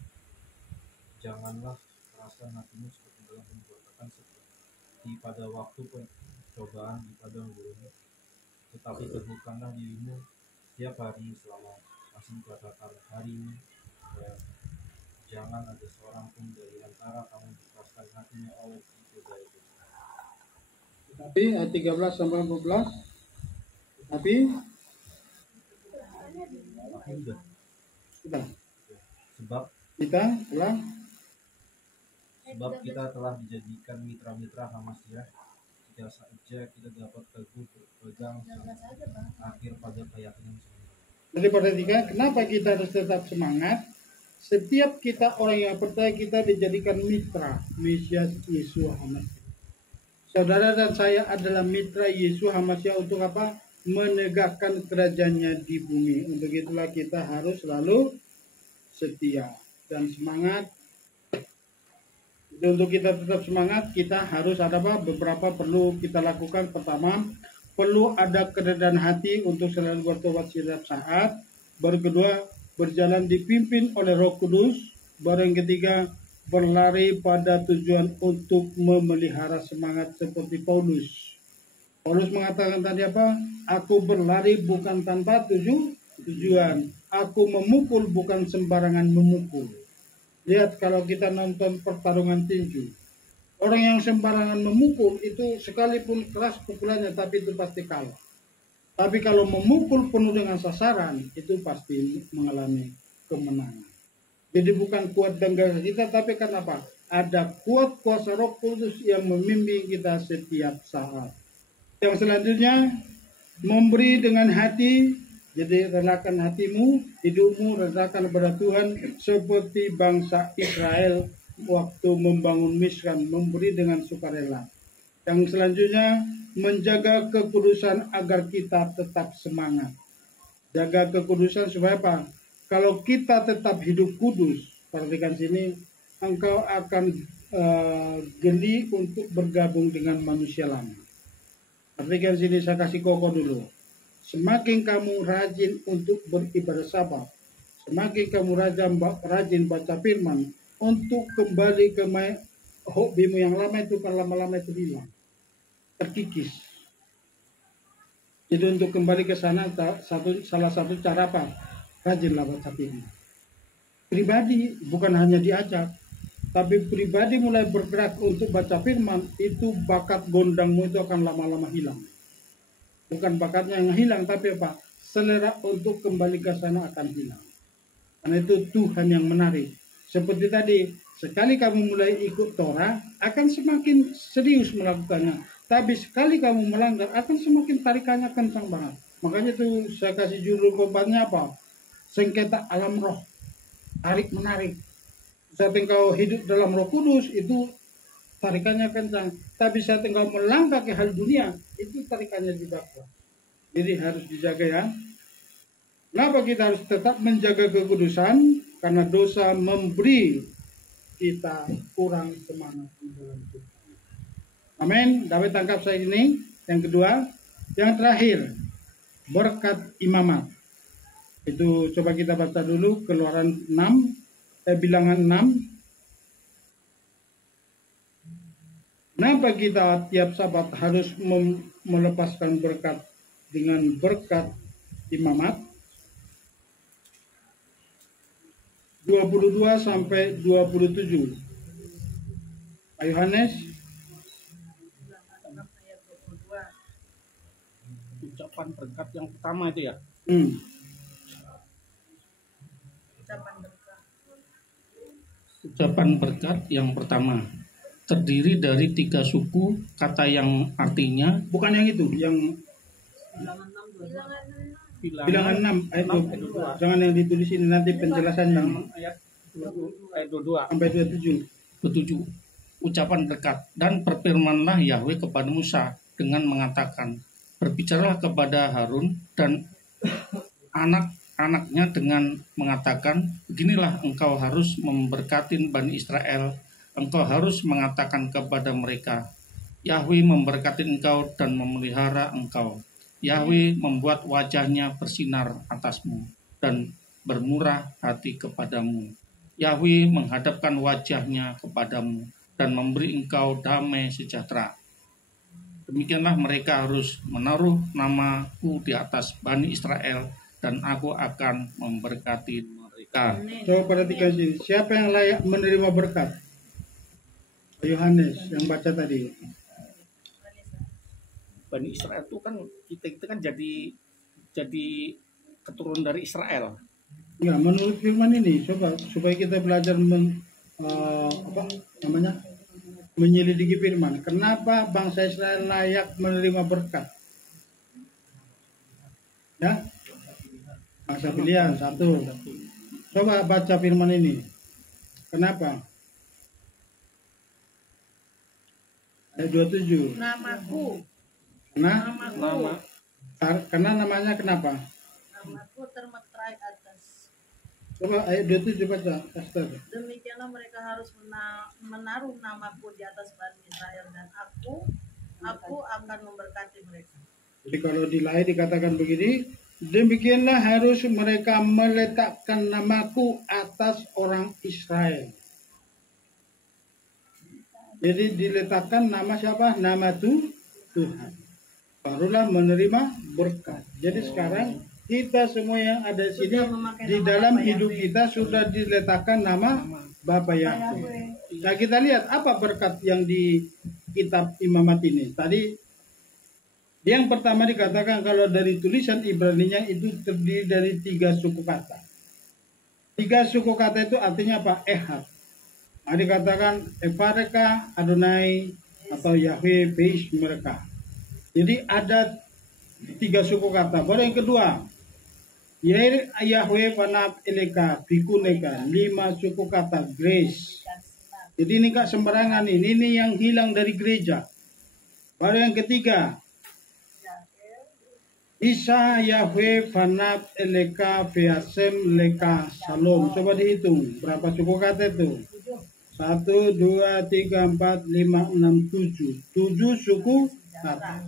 janganlah keraskan hatimu seperti dalam pemberontakan seperti pada waktu percobaan di padang gurun, tetapi teguhkanlah dirimu setiap hari selama masih dikatakan hari ini, ya, jangan ada seorang pun dari antara kamu dikeraskan hatinya oleh itu daya itu." Tapi ayat 13-14. Tapi Sudah. kita Sebab telah kita telah dijadikan mitra-mitra Hamasiah, jika saja kita dapat teguh berpegang akhir pada keyakinan sementara. Jadi perhatikan kenapa kita harus tetap semangat. Setiap kita orang yang percaya kita dijadikan mitra Mesias Yesus Hamasiah. Saudara dan saya adalah mitra Yesus HaMasyiah untuk apa? Menegakkan kerajaannya di bumi. Untuk itulah kita harus selalu setia dan semangat. Dan untuk kita tetap semangat, kita harus ada apa? Beberapa perlu kita lakukan. Pertama, perlu ada kerendahan hati untuk selalu bertobat setiap saat. Baru kedua, berjalan dipimpin oleh Roh Kudus. Baru yang ketiga, berlari pada tujuan untuk memelihara semangat seperti Paulus. Paulus mengatakan tadi apa? Aku berlari bukan tanpa tujuan. Aku memukul bukan sembarangan memukul. Lihat kalau kita nonton pertarungan tinju. Orang yang sembarangan memukul itu sekalipun keras pukulannya tapi itu pasti kalah. Tapi kalau memukul penuh dengan sasaran itu pasti mengalami kemenangan. Jadi bukan kuat dan gagah kita, tapi karena apa? Ada kuat kuasa Roh Kudus yang membimbing kita setiap saat. Yang selanjutnya, memberi dengan hati. Jadi relakan hatimu, hidupmu, relakan kepada Tuhan seperti bangsa Israel waktu membangun Mishkan, memberi dengan sukarela. Yang selanjutnya, menjaga kekudusan agar kita tetap semangat. Jaga kekudusan supaya apa? Kalau kita tetap hidup kudus, perhatikan sini, engkau akan geli untuk bergabung dengan manusia lama. Perhatikan sini, saya kasih kokoh dulu. Semakin kamu rajin untuk beribadah sabat, semakin kamu rajin baca firman, untuk kembali ke hobimu yang lama itu kan lama-lama itu hilang, terkikis. Jadi untuk kembali ke sana, salah satu cara apa? Rajinlah baca firman. Pribadi bukan hanya diajak, tapi pribadi mulai bergerak untuk baca firman, itu bakat gondangmu itu akan lama-lama hilang. Bukan bakatnya yang hilang, tapi apa? Selera untuk kembali ke sana akan hilang. Karena itu Tuhan yang menarik. Seperti tadi, sekali kamu mulai ikut Torah, akan semakin serius melakukannya. Tapi sekali kamu melanggar, akan semakin tarikannya kencang banget. Makanya itu saya kasih judul khotbahnya apa? Sengketa alam roh. Tarik menarik. Saat engkau hidup dalam Roh Kudus, itu tarikannya kencang. Tapi saat engkau melangkah ke hal dunia, itu tarikannya tidak kuat. Jadi harus dijaga ya. Kenapa kita harus tetap menjaga kekudusan? Karena dosa memberi kita kurang semangat di dalam hidup. Amin. Dapat tangkap saya ini. Yang kedua, yang terakhir, berkat imamat. Itu coba kita baca dulu Keluaran 6, Bilangan 6. Kenapa kita tiap Sabat harus melepaskan berkat dengan berkat imamat? 22 sampai 27. Pak Yohanes. 6 ayat 22. Ucapan berkat yang pertama itu ya. Ucapan berkat. Ucapan berkat yang pertama terdiri dari 3 suku kata yang artinya Bukan yang itu, yang Bilangan 6 22. Bilangan 6 ayat 22. Jangan yang ditulis ini, nanti penjelasannya Ayat 22. sampai 27. 7. Ucapan berkat. Dan berfirmanlah Yahweh kepada Musa dengan mengatakan, berbicaralah kepada Harun dan anak-anaknya dengan mengatakan, beginilah engkau harus memberkatin Bani Israel. Engkau harus mengatakan kepada mereka, Yahweh memberkati engkau dan memelihara engkau. Yahweh membuat wajahnya bersinar atasmu dan bermurah hati kepadamu. Yahweh menghadapkan wajahnya kepadamu dan memberi engkau damai sejahtera. Demikianlah mereka harus menaruh namaku di atas Bani Israel dan aku akan memberkati mereka. Coba perhatikan sini, siapa yang layak menerima berkat? Yohanes yang baca tadi. Bani Israel itu kan kita kan jadi keturunan dari Israel. Ya, menurut firman ini, coba supaya kita belajar menyelidiki firman. Kenapa bangsa Israel layak menerima berkat? Ya, bangsa pilihan satu. Coba baca firman ini. Kenapa? Ayat 27. Namaku, Nah, namaku, karena namanya kenapa? namaku termeterai atas. Coba ayat 27 baca, Pastor. Demikianlah mereka harus menaruh namaku di atas Bani Israel dan aku akan memberkati mereka. Jadi kalau di lain dikatakan begini, demikianlah harus mereka meletakkan namaku atas orang Israel. Jadi diletakkan nama siapa? Nama Tuhan. Barulah menerima berkat. Jadi sekarang kita semua yang ada di sini di dalam hidup kita sudah diletakkan nama Bapa Yahweh. Nah kita lihat apa berkat yang di kitab Imamat ini. Tadi yang pertama dikatakan kalau dari tulisan Ibraninya itu terdiri dari 3 suku kata. 3 suku kata itu artinya apa? Ehad. Nah, dikatakan Evareka, Adonai atau Yahweh Beis mereka. Jadi ada 3 suku kata. Baru yang kedua, Yahweh Panap Eleka Bikuneka, 5 suku kata Grace. Jadi ini gak sembarangan ini yang hilang dari gereja. Baru yang ketiga, Isa Yahweh Panap Eleka Veasem Leka Salom. Coba dihitung berapa suku kata itu? 1, 2, 3, 4, 5, 6, 7. 7 suku kata.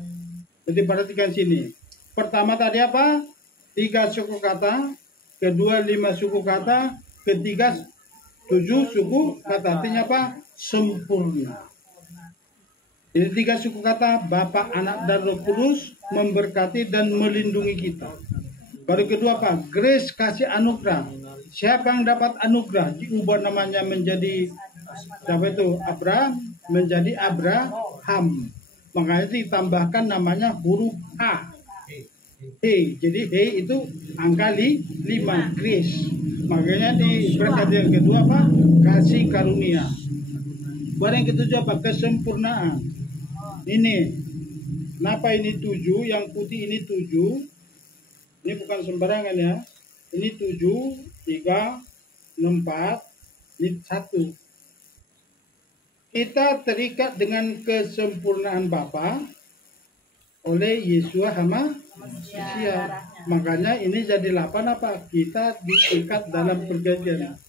Jadi perhatikan sini. Pertama tadi apa? 3 suku kata. Kedua 5 suku kata. Ketiga 7 suku kata. Artinya apa? Sempurna. Jadi 3 suku kata Bapa, Anak, dan Roh Kudus memberkati dan melindungi kita. Baru kedua apa? Grace, kasih anugerah. Siapa yang dapat anugerah? Diubah namanya menjadi siapa itu? Abraham menjadi Abraham. Makanya ditambahkan namanya huruf H. He. Jadi he itu angka 5, grace. Makanya di berkat yang kedua apa? Kasih karunia. Baru yang ketujuh apa? Kesempurnaan. Ini. Kenapa ini 7? Yang putih ini 7. Ini bukan sembarangan ya. Ini 7, 3, 4, ini 1. Kita terikat dengan kesempurnaan Bapa oleh Yesua Hamasiah. Makanya ini jadi 8 apa? Kita diikat dalam perjanjian.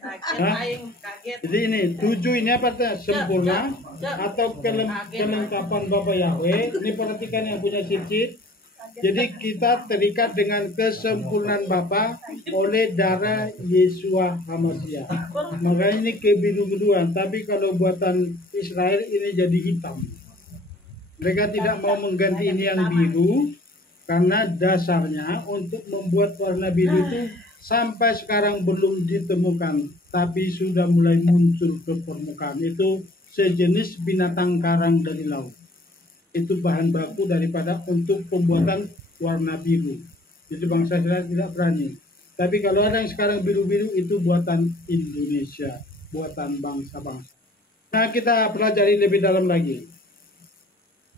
Kaget. Jadi ini 7 ini apa? Sempurna atau kelengkapan Bapa Yahweh. Ini perhatikan yang punya cicit. Jadi kita terikat dengan kesempurnaan Bapa oleh darah Yesua Hamasiah. Makanya ini kebiru-biruan. Tapi kalau buatan Israel ini jadi hitam. Mereka tidak mau mengganti ini yang biru karena dasarnya untuk membuat warna biru itu sampai sekarang belum ditemukan, tapi sudah mulai muncul ke permukaan. Itu sejenis binatang karang dari laut. Itu bahan baku daripada untuk pembuatan warna biru. Jadi bangsa Israel tidak berani. Tapi kalau ada yang sekarang biru-biru itu buatan Indonesia, buatan bangsa-bangsa. Nah kita pelajari lebih dalam lagi.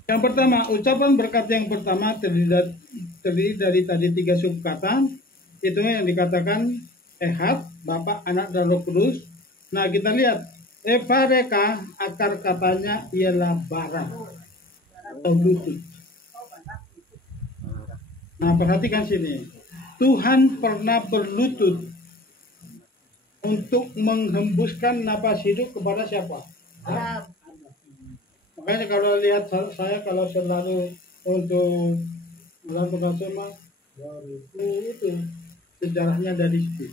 Yang pertama, ucapan berkat yang pertama terdiri dari tadi 3 suku kata. Itu yang dikatakan Ehad, Bapa, Anak, dan Roh Kudus. Nah kita lihat, Evareka akar katanya ialah bara atau lutut. Nah perhatikan sini, Tuhan pernah berlutut untuk menghembuskan napas hidup kepada siapa? Adam. Makanya kalau lihat saya kalau selalu untuk melakukan semua itu sejarahnya dari situ.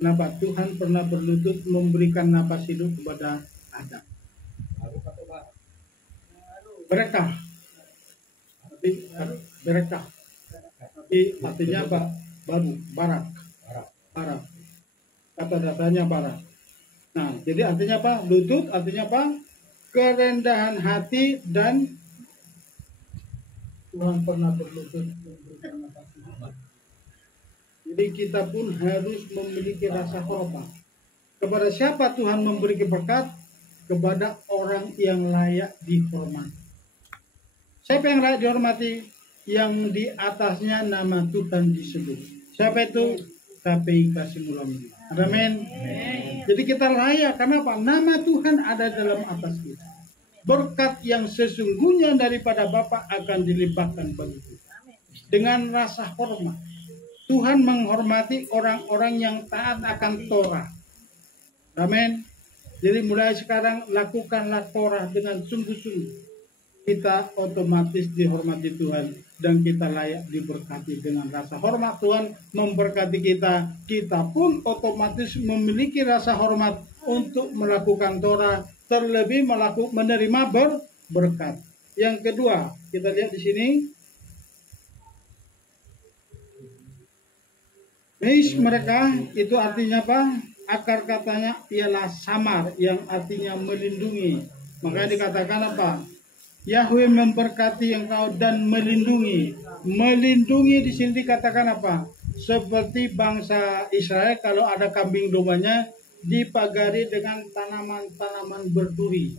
Kenapa Tuhan pernah berlutut memberikan napas hidup kepada Adam? Berkah. Berkah. Tapi artinya apa? Baru, barak. Kata datanya barak. Nah, jadi artinya apa? Lutut artinya apa? Kerendahan hati dan Tuhan pernah berlutut memberikan napas hidup. Jadi kita pun harus memiliki rasa hormat. Kepada siapa Tuhan memberi berkat? Kepada orang yang layak dihormati. Siapa yang layak dihormati? Yang di atasnya nama Tuhan disebut. Siapa itu? tapi kasih mula-mula. Amin. Jadi kita layak, kenapa? Nama Tuhan ada dalam atas kita. Berkat yang sesungguhnya daripada Bapa akan dilimpahkan bagi kita. Dengan rasa hormat. Tuhan menghormati orang-orang yang taat akan Torah. Amin. Jadi mulai sekarang lakukanlah Torah dengan sungguh-sungguh. Kita otomatis dihormati Tuhan dan kita layak diberkati dengan rasa hormat. Tuhan memberkati kita. Kita pun otomatis memiliki rasa hormat untuk melakukan Torah, terlebih menerima berkat. Yang kedua, kita lihat di sini. Meis mereka itu artinya apa? Akar katanya ialah samar, yang artinya melindungi. Makanya dikatakan apa? Yahweh memberkati engkau dan melindungi. Melindungi di sini dikatakan apa? Seperti bangsa Israel kalau ada kambing dombanya dipagari dengan tanaman-tanaman berduri.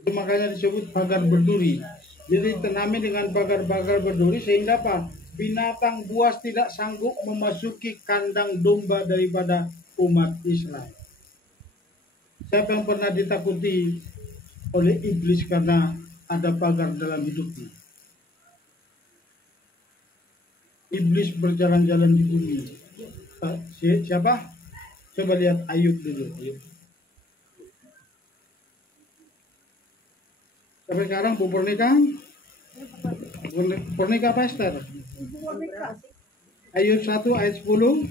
Itu makanya disebut pagar berduri. Jadi tanami dengan pagar-pagar berduri sehingga apa? Binatang buas tidak sanggup memasuki kandang domba daripada umat Israel. Siapa yang pernah ditakuti oleh iblis karena ada pagar dalam hidupnya? Iblis berjalan-jalan di bumi. Siapa? Coba lihat Ayub dulu. Sampai sekarang Bu Purnika? Purnika apa Esther? Ayub 1 ayat 10.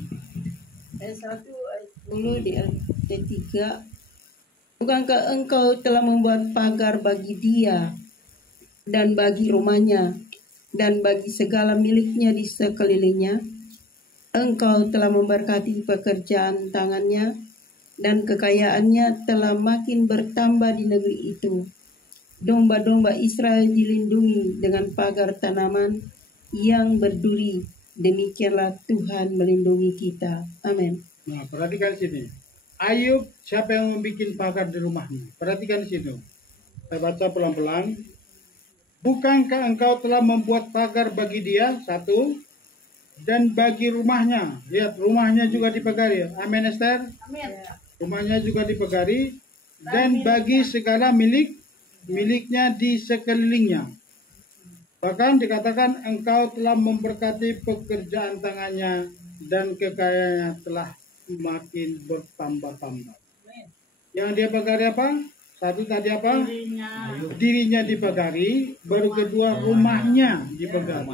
Ayat 1 ayat 10 di ayat 3. Bukankah engkau telah membuat pagar bagi dia dan bagi rumahnya dan bagi segala miliknya di sekelilingnya? Engkau telah memberkati pekerjaan tangannya dan kekayaannya telah makin bertambah di negeri itu. Domba-domba Israel dilindungi dengan pagar tanaman yang berduri. Demikianlah Tuhan melindungi kita. Amin. Nah, perhatikan sini. Ayub, siapa yang membuat pagar di rumahnya? Perhatikan di sini. Saya baca pelan-pelan. Bukankah engkau telah membuat pagar bagi dia? 1. Dan bagi rumahnya. Lihat, rumahnya juga dipagari. Amin, Esther? Amin. Rumahnya juga dipagari. Dan bagi segala miliknya di sekelilingnya. Bahkan dikatakan engkau telah memberkati pekerjaan tangannya dan kekayaannya telah makin bertambah-tambah. Yang dia pagari apa? 1 tadi apa? Dirinya dipagari. Baru kedua rumahnya dipagari.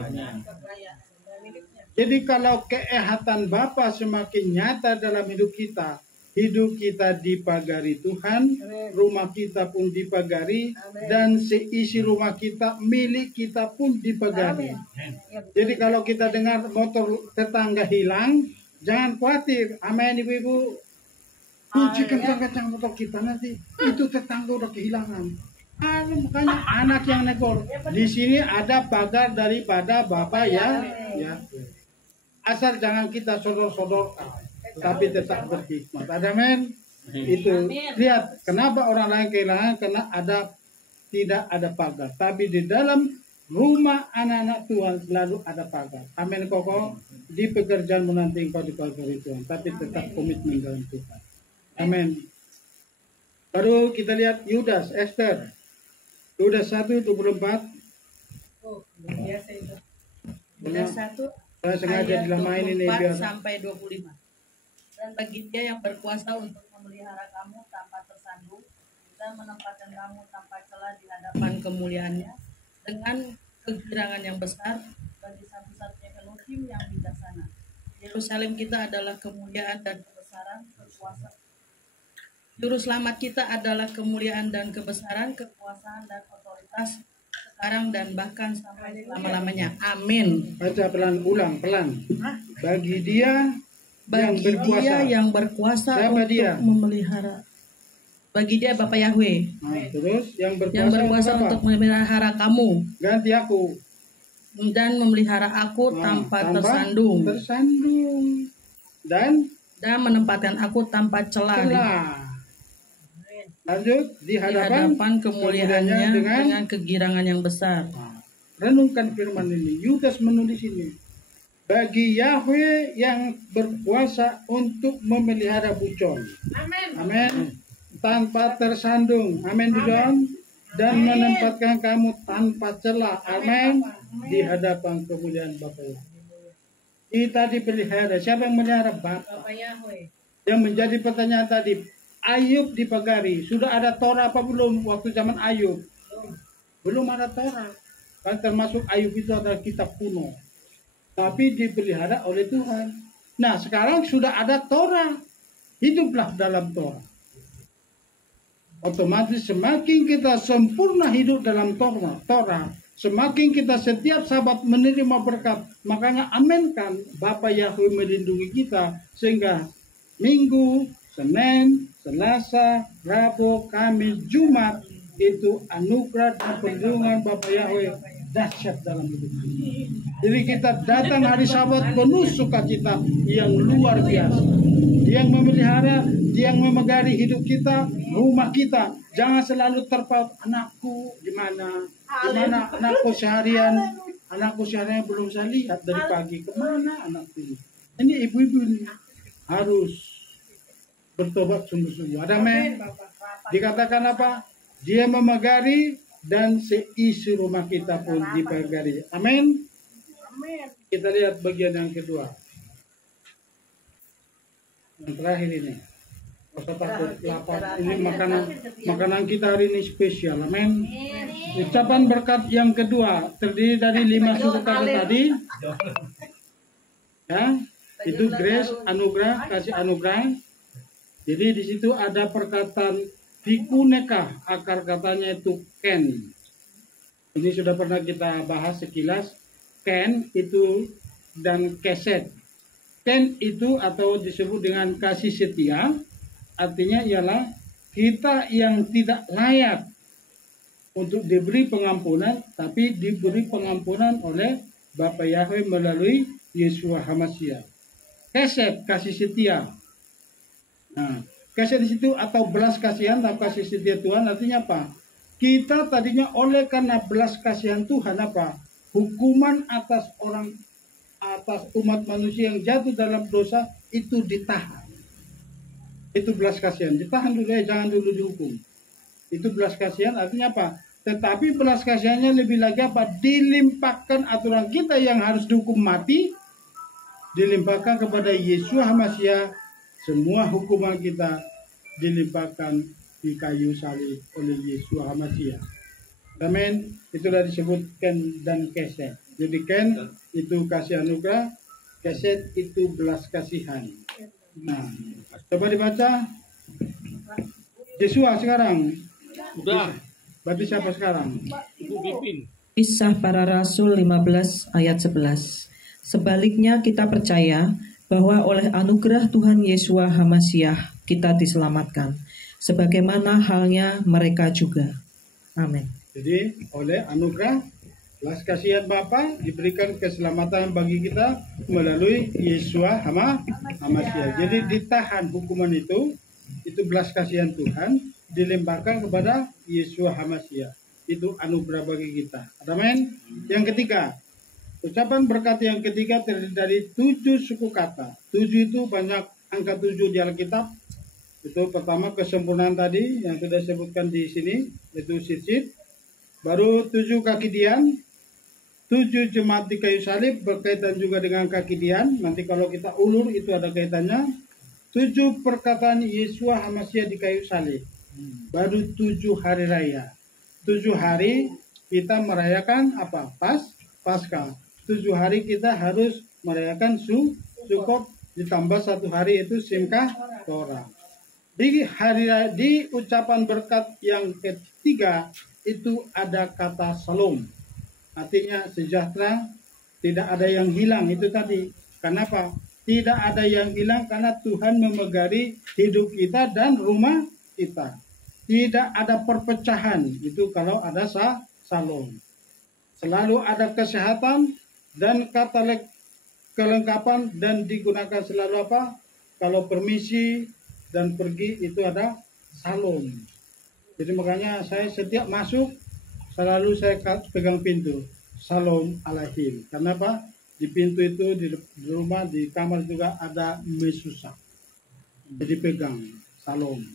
Jadi kalau keehatan Bapa semakin nyata dalam hidup kita dipagari Tuhan, rumah kita pun dipagari, dan seisi rumah kita, milik kita pun dipagari. Jadi kalau kita dengar motor tetangga hilang, jangan khawatir. Amin, ibu-ibu. Kunci kencang-kencang motor kita, nanti itu tetangga udah kehilangan. Makanya anak yang negor. Di sini ada pagar daripada Bapa ya. Asal jangan kita sodor-sodorkan, tapi tetap berhikmat. Amin. Itu lihat kenapa orang lain kehilangan, karena tidak ada pagar. Tapi di dalam rumah anak-anak Tuhan selalu ada pagar. Amin, Koko. Di pekerjaanmu nanti engkau dipagari Tuhan, tapi tetap komitmen dalam Tuhan. Amin. Baru kita lihat Yudas, Esther. Yudas 1:24. Oh, biasa itu. Yudas 1 Saya sengaja dilamain ini 24 biar sampai 25. Dan bagi dia yang berkuasa untuk memelihara kamu tanpa tersandung dan menempatkan kamu tanpa celah di hadapan kemuliaannya dengan kegirangan yang besar, bagi satu-satunya Elohim yang bijaksana. Yerusalem kita adalah kemuliaan dan kebesaran, kekuasaan. Juru selamat kita adalah kemuliaan dan kebesaran, kekuasaan dan otoritas sekarang dan bahkan sampai selama-lamanya. Amin. baca ulang pelan. Bagi dia yang berkuasa untuk Siapa dia? memelihara. Bagi dia Bapak Yahweh. Nah, terus yang Yang berkuasa apa? untuk memelihara kamu Ganti aku. dan memelihara aku tanpa tersandung dan menempatkan aku tanpa celah lanjut di di hadapan kemuliaannya dengan kegirangan yang besar. Renungkan firman ini. Yudas menulis ini. bagi Yahweh yang berkuasa untuk memelihara bucol. Amin. Tanpa tersandung. Amin, John. Dan menempatkan kamu tanpa celah. Amin. Di hadapan kemuliaan Bapa Yahweh. Kita dipelihara. Siapa yang melihara? Bapa. Yang menjadi pertanyaan tadi, Ayub dipagari. Sudah ada Torah apa belum waktu zaman Ayub? Belum ada Torah. Kan termasuk Ayub itu adalah kitab kuno. Tapi dipelihara oleh Tuhan. Nah, sekarang sudah ada Torah. Hiduplah dalam Torah. Otomatis semakin kita sempurna hidup dalam Torah, semakin kita setiap sahabat menerima berkat. Makanya aminkan Bapa Yahweh melindungi kita sehingga Minggu, Senin, Selasa, Rabu, Kamis, Jumat itu anugerah dan perlindungan Bapa Yahweh dahsyat dalam hidup kita. Jadi kita datang hari Sabat penuh sukacita yang luar biasa. Dia yang memelihara, dia yang memegari hidup kita, rumah kita. Jangan selalu terpaut, anakku di mana? Anakku seharian? Anakku seharian belum saya lihat dari pagi. Kemana anak ini? Ini ibu-ibu ini harus bertobat sungguh-sungguh. Ada men? Dikatakan apa? Dia memegari dan seisi rumah kita pun dipagari. Amin. Kita lihat bagian yang kedua. Yang terakhir ini. Rasa takut lapar. Ini makanan kita hari ini spesial. Amin. Ucapan berkat yang kedua terdiri dari 5 suku kata tadi. Ya, itu grace, anugerah, kasih anugerah. Jadi di situ ada perkataan fikuneka, akar katanya itu ken. Ini sudah pernah kita bahas sekilas. Ken itu dan keset. Ken itu atau disebut dengan kasih setia, artinya ialah kita yang tidak layak untuk diberi pengampunan, tapi diberi pengampunan oleh Bapa Yahweh melalui Yesus Hamasiah. Keset, kasih setia. Nah, kasih di situ atau belas kasihan atau kasih setia Tuhan artinya apa? Kita tadinya oleh karena belas kasihan Tuhan apa? Hukuman atas umat manusia yang jatuh dalam dosa itu ditahan. Itu belas kasihan. Ditahan dulu ya, jangan dulu dihukum. Itu belas kasihan artinya apa? Tetapi belas kasihannya lebih lagi apa? Dilimpahkan aturan kita yang harus dihukum mati, dilimpahkan kepada Yesus Hamasiah. Semua hukuman kita dilimpahkan di kayu salib oleh Yesus Hamasiah. Amin. Itulah disebut ken dan keset. Jadi ken itu kasih anugerah, keset itu belas kasihan. Nah, coba dibaca. Yesua sekarang. Udah. Berarti siapa sekarang? Ibu Pipin. Kisah Para Rasul 15 ayat 11. Sebaliknya kita percaya bahwa oleh anugerah Tuhan Yesus Hamasiah kita diselamatkan, sebagaimana halnya mereka juga. Amin. Jadi oleh anugerah belas kasihan Bapa diberikan keselamatan bagi kita melalui Yesus Hamasiah. Jadi ditahan hukuman itu belas kasihan Tuhan dilimpahkan kepada Yesus Hamasiah. Itu anugerah bagi kita. Amin. Yang ketiga, ucapan berkat yang ketiga terdiri dari 7 suku kata. 7 itu banyak angka 7 di Alkitab. Itu pertama kesempurnaan tadi yang sudah disebutkan di sini, itu sitsit. Baru 7 kaki dian, 7 jemaat di kayu salib berkaitan juga dengan kaki dian. Nanti kalau kita ulur itu ada kaitannya. 7 perkataan Yesus Hamasiah di kayu salib. Baru 7 hari raya. 7 hari kita merayakan apa? Paskah. 7 hari kita harus merayakan Sukot, ditambah 1 hari itu Simkah Torah. Di ucapan berkat yang ketiga itu ada kata Shalom. Artinya sejahtera, tidak ada yang hilang. Itu tadi. Kenapa? Tidak ada yang hilang karena Tuhan memegari hidup kita dan rumah kita. Tidak ada perpecahan. Itu kalau ada Shalom. Selalu ada kesehatan dan kata kelengkapan dan digunakan selalu apa? Kalau permisi dan pergi itu ada Shalom. Jadi makanya saya setiap masuk selalu saya pegang pintu. Shalom Alaihim. Karena apa? Di pintu itu, di rumah, di kamar juga ada mesusa. Jadi pegang, salom.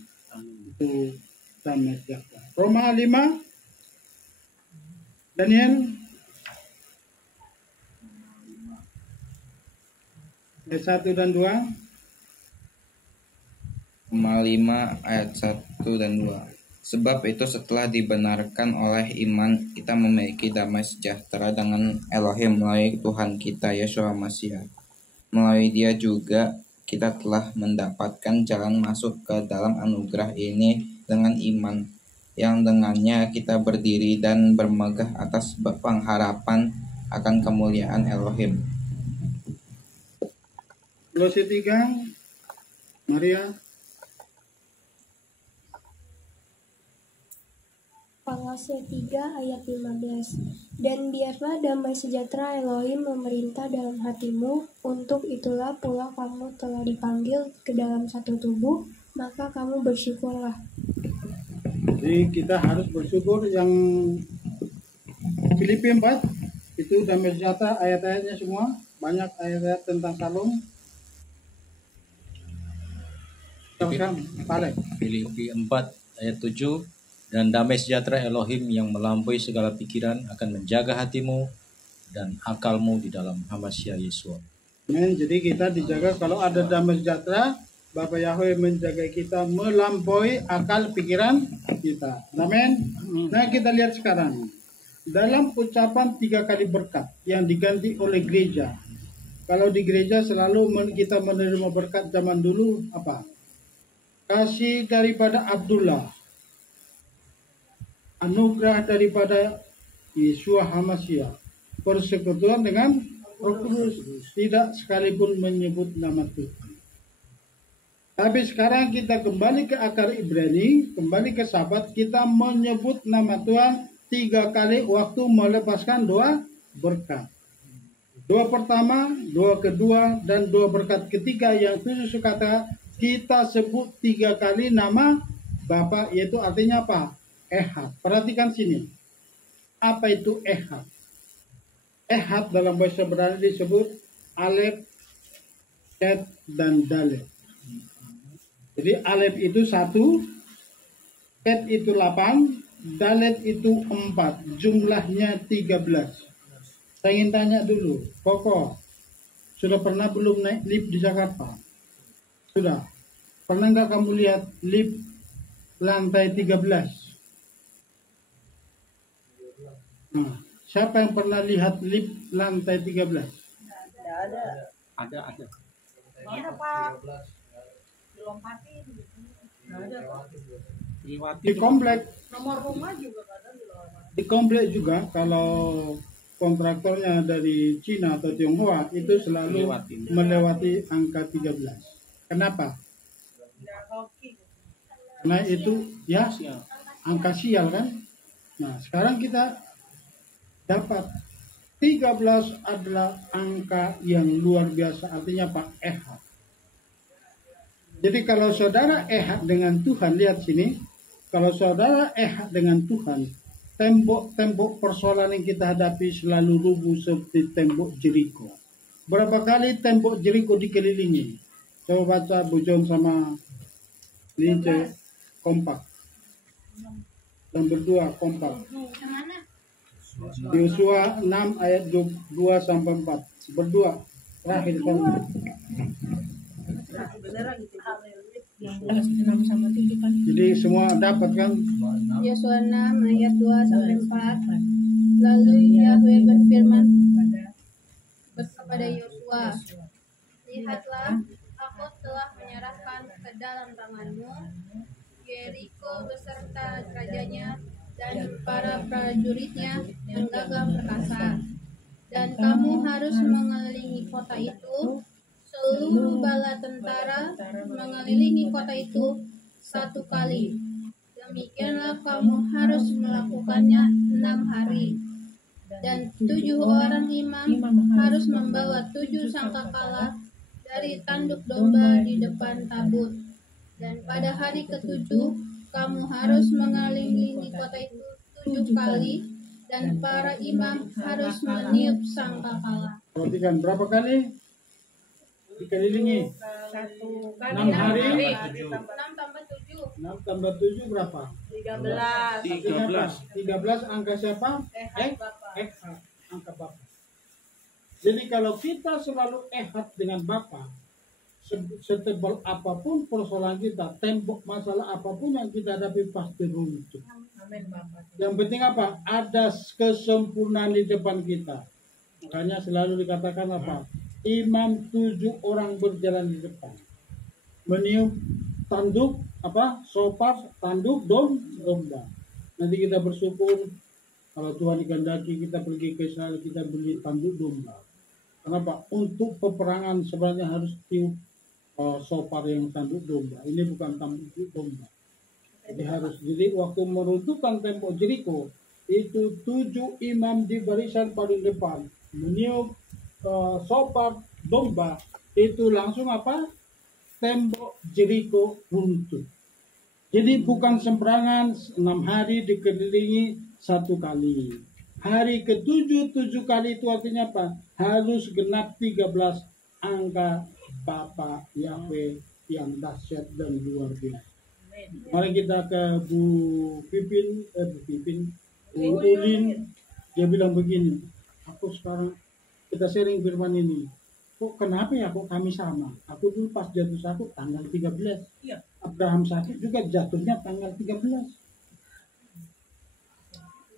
Itu damai sejahtera. Roma 5, Daniel ayat 1 dan 2. Roma 5 ayat 1 dan 2. Sebab itu setelah dibenarkan oleh iman, kita memiliki damai sejahtera dengan Elohim melalui Tuhan kita Yeshua Mashiach. Melalui Dia juga kita telah mendapatkan jalan masuk ke dalam anugerah ini dengan iman, yang dengannya kita berdiri dan bermegah atas pengharapan akan kemuliaan Elohim. Kolose 3, Maria. Kolose 3 ayat 15. Dan biarlah damai sejahtera Elohim memerintah dalam hatimu, untuk itulah pula kamu telah dipanggil ke dalam satu tubuh, maka kamu bersyukurlah. Jadi kita harus bersyukur. Yang Filipi 4 itu damai sejahtera, ayat-ayatnya semua banyak ayat-ayat tentang salom. Filipi 4 ayat 7. Dan damai sejahtera Elohim yang melampaui segala pikiran akan menjaga hatimu dan akalmu di dalam Hamasya Yesua. Amin. Jadi kita dijaga kalau ada damai sejahtera, Bapak Yahweh menjaga kita melampaui akal pikiran kita. Amin. Nah, kita lihat sekarang. Dalam ucapan 3 kali berkat yang diganti oleh gereja. Kalau di gereja selalu kita menerima berkat zaman dulu apa? Kasih daripada Abdullah. Anugerah daripada Yeshua Hamashiach, persekutuan dengan Roh Kudus, tidak sekalipun menyebut nama Tuhan. Tapi sekarang kita kembali ke akar Ibrani, kembali ke Sabat, kita menyebut nama Tuhan 3 kali waktu melepaskan doa berkat. Doa pertama, doa kedua, dan doa berkat ketiga yang khusus kata kita sebut 3 kali nama Bapa, yaitu artinya apa? Ehad. Perhatikan sini. Apa itu Ehad? Ehad dalam bahasa Ibrani disebut Alef, Het, dan Dalet. Jadi Alef itu 1, Het itu 8, Dalet itu 4. Jumlahnya 13. Saya ingin tanya dulu, Koko, sudah pernah belum naik lift di Jakarta? Sudah. Pernah nggak kamu lihat lift lantai 13? Nah, siapa yang pernah lihat lift lantai 13? Ada. Ada. Mana Pak? Dilompatin. Ada Pak. Di komplek. Nomor rumah juga kadang dilompatin. Di komplek juga kalau kontraktornya dari Cina atau Tionghoa itu selalu melewati angka 13. Kenapa? Karena itu ya angka sial kan. Nah, sekarang kita dapat 13 adalah angka yang luar biasa, artinya Pak Ehad. Jadi kalau saudara Ehad dengan Tuhan, lihat sini, kalau saudara Ehad dengan Tuhan, tembok-tembok persoalan yang kita hadapi selalu rubuh seperti tembok Jeriko. Berapa kali tembok Jeriko dikelilingi? Coba baca Bu John sama Lince kompak. Dan berdua kompak. Yosua 6 ayat 2 sampai 4. Berdua. Terakhir kan. Jadi semua dapat kan? Yosua 6 ayat 2 sampai 4. Lalu Yahweh berfirman kepada Yosua, lihatlah, aku telah menyerahkan ke dalam tanganmu Yeriko beserta rajanya dan para prajuritnya yang gagah perkasa, dan kamu harus mengelilingi kota itu. Seluruh bala tentara mengelilingi kota itu 1 kali. Demikianlah kamu harus melakukannya 6 hari. Dan 7 orang imam harus membawa 7 sangkakala dari tanduk domba di depan tabut. Dan pada hari ke-7 kamu harus mengelilingi kota itu 7 kali, dan para imam harus meniup sangkakala. Perhatikan berapa kali dikelilingi? 1 6 hari. 6 tambah 7. 6 tambah 7 berapa? 13. 13 angka siapa? Ehad, angka Bapa. Jadi kalau kita selalu ehad dengan Bapa, setebal apapun persoalan kita, tembok masalah apapun yang kita hadapi pasti runtuh. Amin Bapak. Yang penting apa? Ada kesempurnaan di depan kita. Makanya selalu dikatakan apa? Imam 7 orang berjalan di depan. Meniup tanduk apa? Sopar, tanduk, domba. Nanti kita bersyukur kalau Tuhan dikehendaki kita pergi ke Israel, kita beli tanduk domba. Kenapa? Untuk peperangan sebenarnya harus tiup sopar yang tanduk domba. Ini bukan tanduk domba. Jadi waktu meruntuhkan tembok Jeriko, itu 7 imam di barisan paling depan meniup sopar domba, itu langsung apa? Tembok Jeriko runtuh. Jadi bukan sembarangan 6 hari dikelilingi 1 kali. Hari ke-7 7 kali itu artinya apa? Harus genap 13 angka Bapa Yahweh yang dahsyat dan luar biasa. Mari kita ke Bu Ulin. Dia bilang begini, aku sekarang kita sharing firman ini. Kok kenapa ya kok kami sama? Aku dulu pas jatuh sakit tanggal 13. Iya. Abraham sakit juga jatuhnya tanggal 13.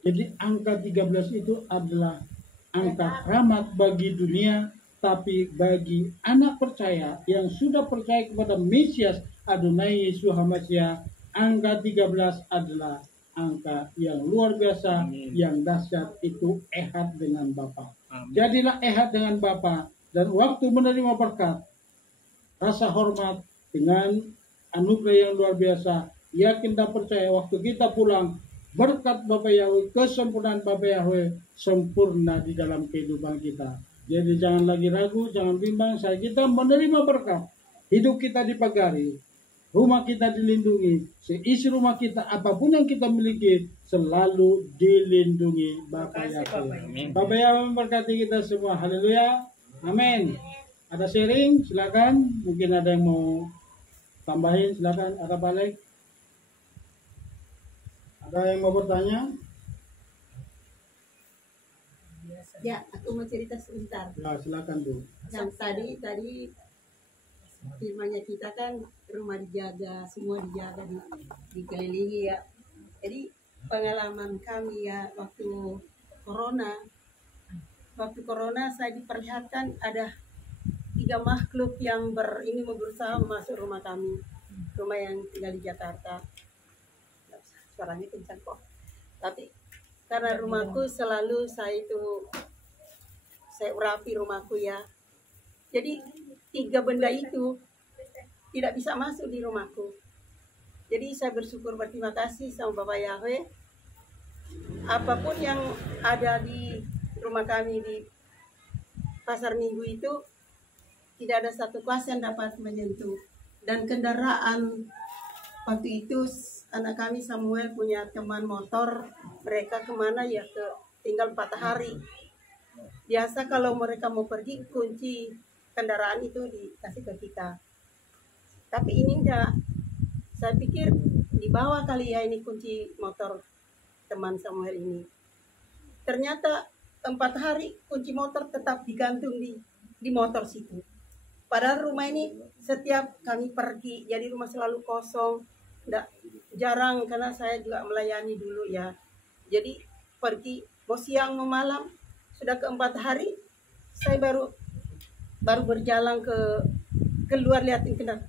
Jadi angka 13 itu adalah angka rahmat bagi dunia, tapi bagi anak percaya yang sudah percaya kepada Mesias Adonai Yesus Hamasyah, angka 13 adalah angka yang luar biasa. Amin. Yang dahsyat itu ehad dengan Bapa. Jadilah ehad dengan Bapa, dan waktu menerima berkat, rasa hormat dengan anugerah yang luar biasa, yakin dan percaya waktu kita pulang, berkat Bapa Yahweh, kesempurnaan Bapa Yahweh sempurna di dalam kehidupan kita. Jadi jangan lagi ragu, jangan bimbang, kita menerima berkat. Hidup kita dipagari, rumah kita dilindungi, seisi rumah kita, apapun yang kita miliki, selalu dilindungi Bapa Yahweh. Bapa Yahweh memberkati kita semua. Haleluya. Amin. Ada sharing, silakan. Mungkin ada yang mau tambahin, silakan. Ada balik? Ada yang mau bertanya? Ya, aku mau cerita sebentar. Ya, silakan Bu. Yang tadi firmannya kita kan rumah dijaga, semua dijaga, dikelilingi ya. Jadi pengalaman kami ya waktu corona saya diperlihatkan ada 3 makhluk yang berusaha masuk rumah kami, rumah yang tinggal di Jakarta. Suaranya kencang kok. Tapi karena rumahku selalu saya urapi rumahku ya. Jadi 3 benda itu tidak bisa masuk di rumahku. Jadi saya bersyukur, berterima kasih sama Bapak Yahweh. Apapun yang ada di rumah kami di pasar Minggu itu tidak ada satu kuasa yang dapat menyentuh. Dan kendaraan waktu itu anak kami Samuel punya teman motor, mereka kemana ya tinggal 4 hari. Biasa kalau mereka mau pergi kunci kendaraan itu dikasih ke kita. Tapi ini enggak. Saya pikir dibawa kali ya ini kunci motor teman Samuel ini. Ternyata 4 hari kunci motor tetap digantung di motor situ. Padahal rumah ini setiap kami pergi, jadi rumah selalu kosong. Jarang karena saya juga melayani dulu ya. Jadi pergi mau siang mau malam, sudah ke 4 hari saya baru berjalan keluar liatin kendaraan.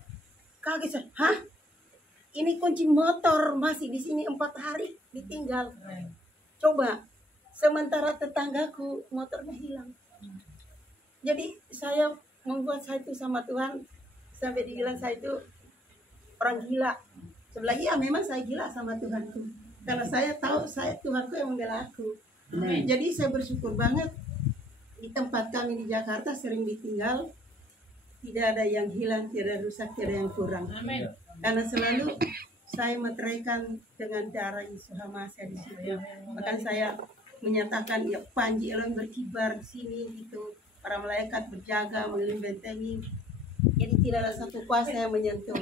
Kaget saya, hah? Ini kunci motor masih di sini 4 hari ditinggal. Coba, sementara tetanggaku motornya hilang. Jadi saya membuat saya itu sama Tuhan sampai dibilang saya itu orang gila. Sebelah iya memang saya gila sama Tuhanku. Karena saya tahu Tuhanku yang membela aku. Jadi saya bersyukur banget di tempat kami di Jakarta sering ditinggal. Tidak ada yang hilang, tidak ada rusak, tidak ada yang kurang. Amin. Karena selalu saya meteraikan dengan darah Yesus Hamasyah di situ. Bahkan saya menyatakan ya Panji Elohim berkibar di sini gitu. para malaikat berjaga mengelilingi bentengi. Jadi tidak ada satu kuasa yang menyentuh.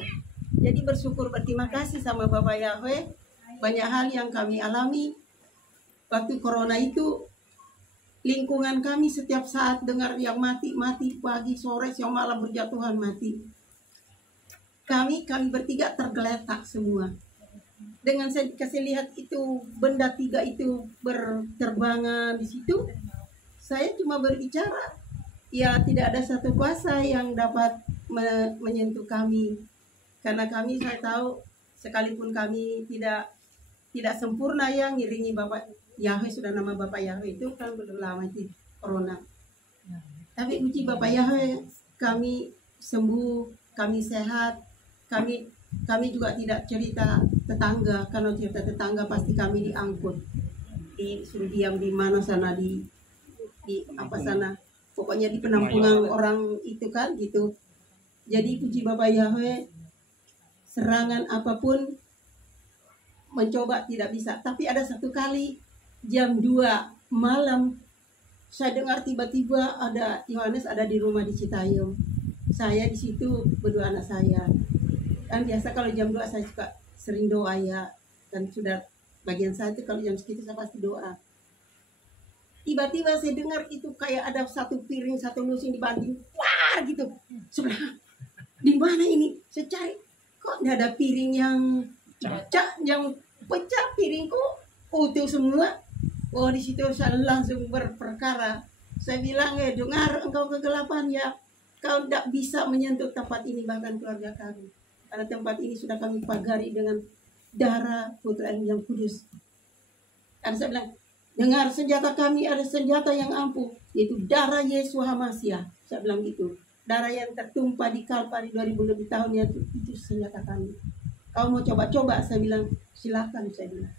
Jadi bersyukur, berterima kasih sama Bapak Yahweh. Banyak hal yang kami alami waktu corona itu. Lingkungan kami setiap saat dengar yang mati pagi, sore, siang, malam berjatuhan mati. Kami bertiga tergeletak semua. Dengan saya kasih lihat itu benda tiga itu berterbangan di situ, saya cuma berbicara, ya tidak ada satu kuasa yang dapat menyentuh kami. Karena saya tahu sekalipun kami tidak sempurna yang ngiringi Bapak Yahweh, sudah nama Bapak Yahweh itu kan belum lama itu corona. Tapi puji Bapak Yahweh, kami sembuh, kami sehat, kami juga tidak cerita tetangga. Kalau cerita tetangga pasti kami diangkut, disuruh diam di mana sana di apa sana, pokoknya di penampungan orang itu kan gitu. Jadi puji Bapak Yahweh, serangan apapun mencoba tidak bisa. Tapi ada satu kali jam 2 malam saya dengar tiba-tiba ada Yohanes ada di rumah di Citayam. Saya di situ berdua anak saya. Kan biasa kalau jam 2 saya suka sering doa ya. Dan sudah bagian saya itu kalau jam segitu saya pasti doa. Tiba-tiba saya dengar itu kayak ada satu piring, satu lusin dibanting. Wah gitu. Sebelah. Di mana ini? Saya cari. Kok tidak ada piring yang pecah, piringku utuh semua. Oh di situ saya langsung berperkara. Saya bilang, dengar engkau kegelapan ya. Kau tidak bisa menyentuh tempat ini, bahkan keluarga kami. Karena tempat ini sudah kami pagari dengan darah Putra yang Kudus. Karena saya bilang, dengar senjata kami ada senjata yang ampuh, yaitu darah Yesus Hamasia. Saya bilang gitu. Darah yang tertumpah di Kalpari 2000 lebih tahun itu senjata kami. Kau mau coba-coba? Saya bilang, silakan. Saya bilang.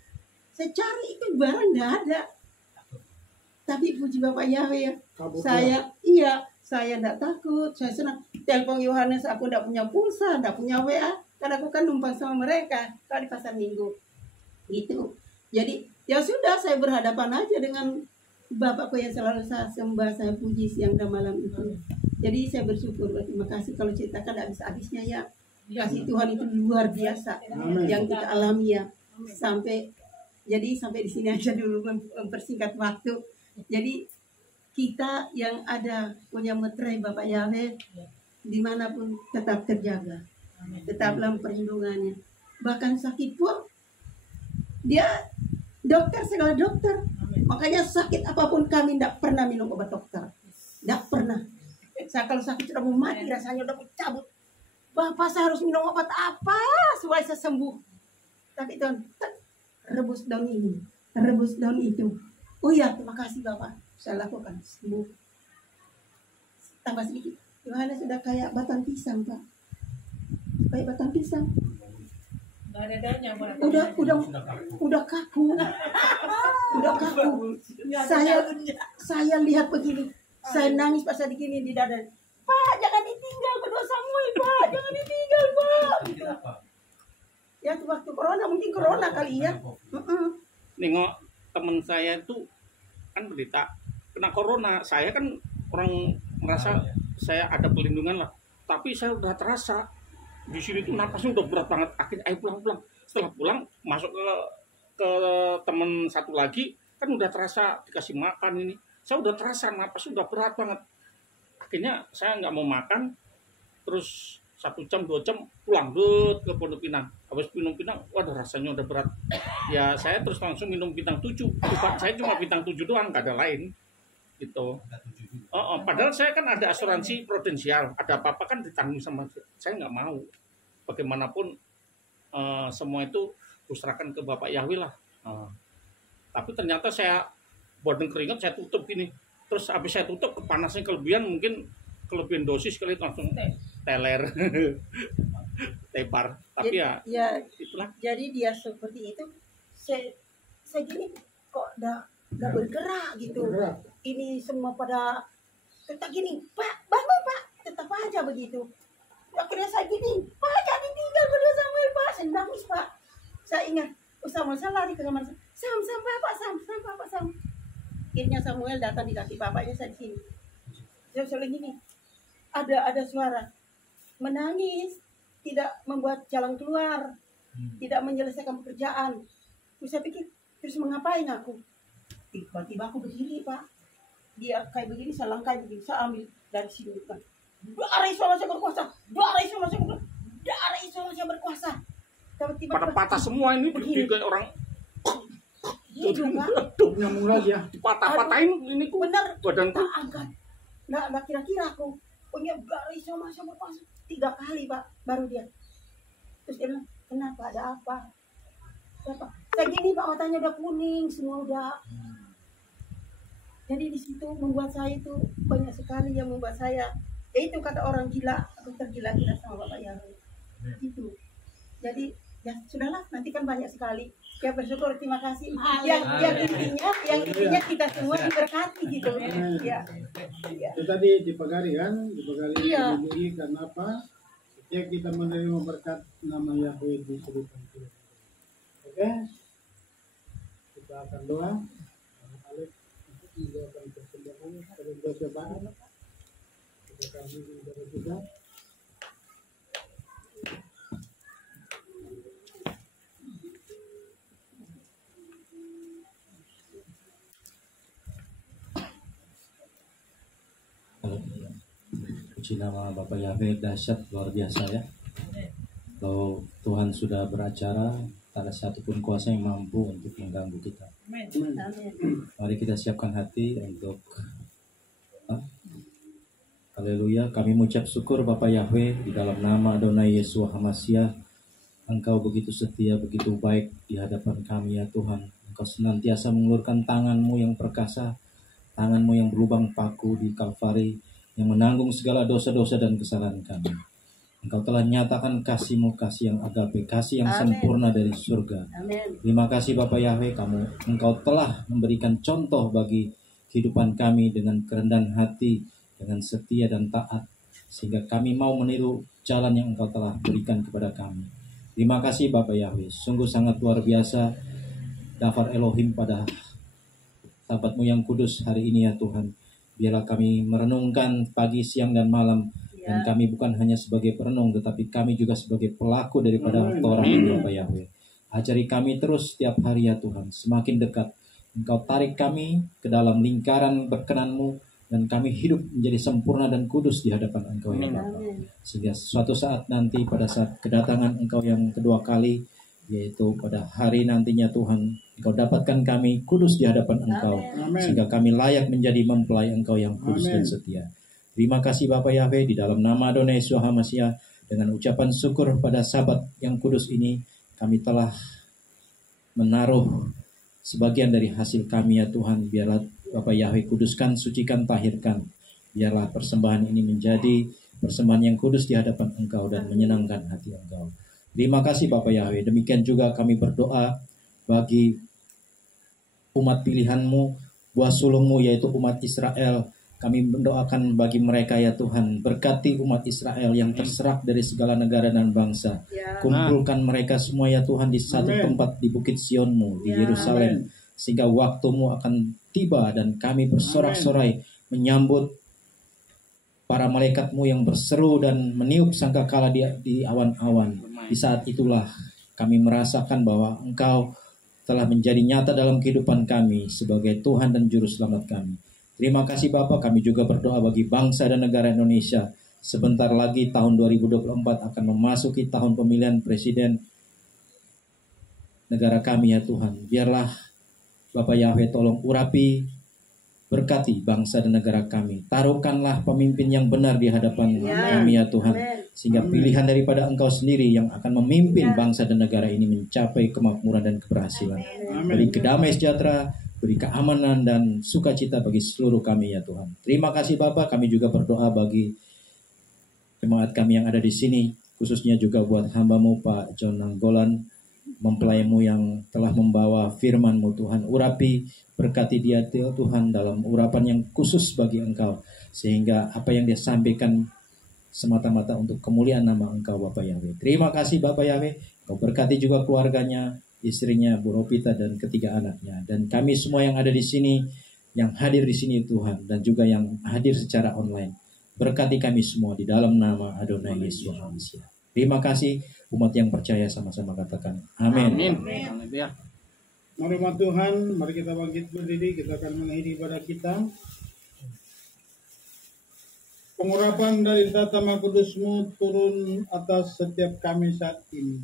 Saya cari itu barang tidak ada. Tapi puji Bapak Yahweh ya. Saya tidak takut. Saya senang. Telepon Yohanes, aku tidak punya pulsa, tidak punya WA. Karena aku kan numpang sama mereka. Kalau di pasar minggu. Gitu. Jadi ya sudah, saya berhadapan aja dengan Bapakku yang selalu saya sembah, saya puji siang dan malam itu. Jadi saya bersyukur, berterima kasih. Kalau ceritakan tidak bisa habisnya ya. Kasih Tuhan itu luar biasa. Yang kita alami ya. Sampai di sini aja dulu mempersingkat waktu. Jadi kita yang ada punya meterai Bapak Yahweh dimanapun tetap terjaga, tetap dalam perlindungannya. Bahkan sakit pun dia dokter, segala dokter. Makanya sakit apapun kami tidak pernah minum obat dokter, tidak pernah. Saya kalau sakit sudah mau mati rasanya udah mau cabut. Bapak saya harus minum obat apa supaya saya sembuh? Tapi Tuhan rebus daun ini, rebus daun itu. Oh ya, terima kasih Bapak. Saya lakukan sembuh. Tambah sedikit. Yohanes sudah kayak batang pisang, Pak. Kayak batang pisang. Udah kaku. Udah kaku. Saya lihat begini. Saya nangis pas saya begini di dada. Pak, jangan ditinggal kedua Samuel, Pak. Jangan ditinggal, Pak. Gitu. Ya waktu corona, mungkin corona kali ya. Nengok teman saya itu kan berita kena corona. Saya kan orang merasa saya ada pelindungan lah, tapi saya udah terasa di sini tuh napasnya udah berat banget. Akhirnya ayo pulang. Setelah pulang masuk ke teman satu lagi kan udah terasa dikasih makan ini. Saya udah terasa napasnya udah berat banget. Akhirnya saya nggak mau makan, terus 1 jam 2 jam pulang ke Pondok Pinang. Habis minum Pinang, waduh rasanya udah berat. Ya saya terus langsung minum bintang 7. Saya cuma bintang 7 doang, nggak ada lain. Gitu. Padahal saya kan ada asuransi prudensial, ada apa-apa kan ditanggung sama saya, nggak mau. Bagaimanapun semua itu kuserahkan ke Bapak Yahweh lah. Tapi ternyata saya badan keringat saya tutup gini. Terus habis saya tutup kepanasnya kelebihan dosis kali itu langsung teler. Tepar. Tapi ya itulah. Jadi dia seperti itu. Saya gini kok nggak bergerak gitu. Ini semua pada tetap gini, Pak, bangun Pak, tetap aja begitu. Akhirnya saya gini, Pak, jangan tinggal berdua Samuel, Pak. Saya nangis, Pak. Saya ingat, Samuel saya lari ke kamar. Sam, Pak. Akhirnya Samuel datang di kaki bapaknya, saya di sini. saya selalu gini, ada suara menangis, tidak membuat jalan keluar, tidak menyelesaikan pekerjaan. Terus saya pikir, terus mengapain aku? Tiba-tiba aku berdiri, Pak. Dia kayak begini, saya langkah begini, saya ambil dari sini kan. Darah Yesus yang berkuasa, darah Yesus yang berkuasa, darah Yesus yang berkuasa. Tiba-tiba Pada patah semua ini bertiga orang. Hidup, Pak. Nyambung lagi ya. Patah-patahin ini ku Bener, badanku. tak angkat. Nggak kira-kira aku punya darah Yesus yang berkuasa 3 kali, Pak, baru dia. Terus dia bilang, kenapa, ada apa? Kenapa? Kayak gini, Pak, matanya udah kuning, semua udah. Jadi di situ membuat saya itu banyak sekali yang membuat saya. Ya itu kata orang gila, aku tergila-gila sama Bapak Yahweh. Itu. Jadi ya sudahlah, nanti kan banyak sekali. Ya bersyukur, terima kasih. Yang intinya kita semua diberkati gitu. Ya. Itu tadi dipagari kan, dipagari Iya. diri karena apa? Setiap kita menerima berkat nama Yahweh di kehidupan kita. Oke, kita akan doa. Alek untuk mendoakan persembahan pada dosa bahan. Kita kami dari kita. Puji nama Bapak Yahweh, dahsyat luar biasa ya. Kalau Tuhan sudah beracara, tak ada satupun kuasa yang mampu untuk mengganggu kita. Mari kita siapkan hati untuk Haleluya, kami mengucap syukur Bapak Yahweh di dalam nama Adonai Yesus Hamasiah. Engkau begitu setia, begitu baik di hadapan kami ya Tuhan. Engkau senantiasa mengulurkan tangan-Mu yang perkasa, tangan-Mu yang berlubang paku di Kalvari, yang menanggung segala dosa-dosa dan kesalahan kami. Engkau telah nyatakan kasih-Mu, kasih yang agape, kasih yang sempurna dari surga. Terima kasih Bapak Yahweh, Engkau telah memberikan contoh bagi kehidupan kami dengan kerendahan hati, dengan setia dan taat, sehingga kami mau meniru jalan yang Engkau telah berikan kepada kami. Terima kasih Bapak Yahweh, sungguh sangat luar biasa Dafar Elohim pada sahabat-Mu yang kudus hari ini ya Tuhan. Biarlah kami merenungkan pagi, siang, dan malam. Dan kami bukan hanya sebagai perenung, tetapi kami juga sebagai pelaku daripada Torah ini Bapak Yahweh. Ajari kami terus setiap hari ya Tuhan, semakin dekat. Engkau tarik kami ke dalam lingkaran berkenan-Mu, dan kami hidup menjadi sempurna dan kudus di hadapan Engkau ya Bapa. Sehingga suatu saat nanti pada saat kedatangan Engkau yang kedua kali, yaitu pada hari nantinya Tuhan, Engkau dapatkan kami kudus di hadapan Engkau, sehingga kami layak menjadi mempelai Engkau yang kudus dan setia. Terima kasih Bapak Yahweh, di dalam nama Adonai Yesus Hamasiah, dengan ucapan syukur pada sahabat yang kudus ini, kami telah menaruh sebagian dari hasil kami ya Tuhan. Biarlah Bapak Yahweh kuduskan, sucikan, tahirkan. Biarlah persembahan ini menjadi persembahan yang kudus di hadapan Engkau dan menyenangkan hati Engkau. Terima kasih Bapak Yahweh. Demikian juga kami berdoa bagi umat pilihan-Mu, buah sulung-Mu yaitu umat Israel. Kami mendoakan bagi mereka ya Tuhan. Berkati umat Israel yang terserak dari segala negara dan bangsa. Kumpulkan mereka semua ya Tuhan di satu tempat di Bukit Sion-Mu, di Yerusalem. Sehingga waktu-Mu akan tiba dan kami bersorak-sorai menyambut para malaikat-Mu yang berseru dan meniup sangkakala di awan-awan. Di saat itulah kami merasakan bahwa Engkau telah menjadi nyata dalam kehidupan kami sebagai Tuhan dan Juru Selamat kami. Terima kasih Bapak, kami juga berdoa bagi bangsa dan negara Indonesia. Sebentar lagi tahun 2024 akan memasuki tahun pemilihan presiden negara kami ya Tuhan. Biarlah Bapak Yahweh tolong urapi, berkati bangsa dan negara kami. Taruhkanlah pemimpin yang benar di hadapan kami ya Tuhan. Sehingga pilihan daripada Engkau sendiri yang akan memimpin bangsa dan negara ini mencapai kemakmuran dan keberhasilan. Beri kedamaian sejahtera, beri keamanan dan sukacita bagi seluruh kami ya Tuhan. Terima kasih Bapak, kami juga berdoa bagi jemaat kami yang ada di sini, khususnya juga buat hamba-Mu Pak John Nanggolan, mempelai-Mu yang telah membawa firman-Mu Tuhan. Urapi, berkati dia Tuhan dalam urapan yang khusus bagi Engkau, sehingga apa yang dia sampaikan semata-mata untuk kemuliaan nama Engkau Bapak Yahweh. Terima kasih Bapak Yahweh, Engkau berkati juga keluarganya, istrinya Bu Ropita dan ketiga anaknya, dan kami semua yang ada di sini yang hadir di sini Tuhan, dan juga yang hadir secara online. Berkati kami semua di dalam nama Adonai Yesus HaMashiach. Terima kasih umat yang percaya, sama-sama katakan amin. Ya. Mari umat Tuhan, mari kita bangkit berdiri, kita akan mengakhiri ibadah kita. Pengurapan dari tata Kudus-Mu turun atas setiap kami saat ini.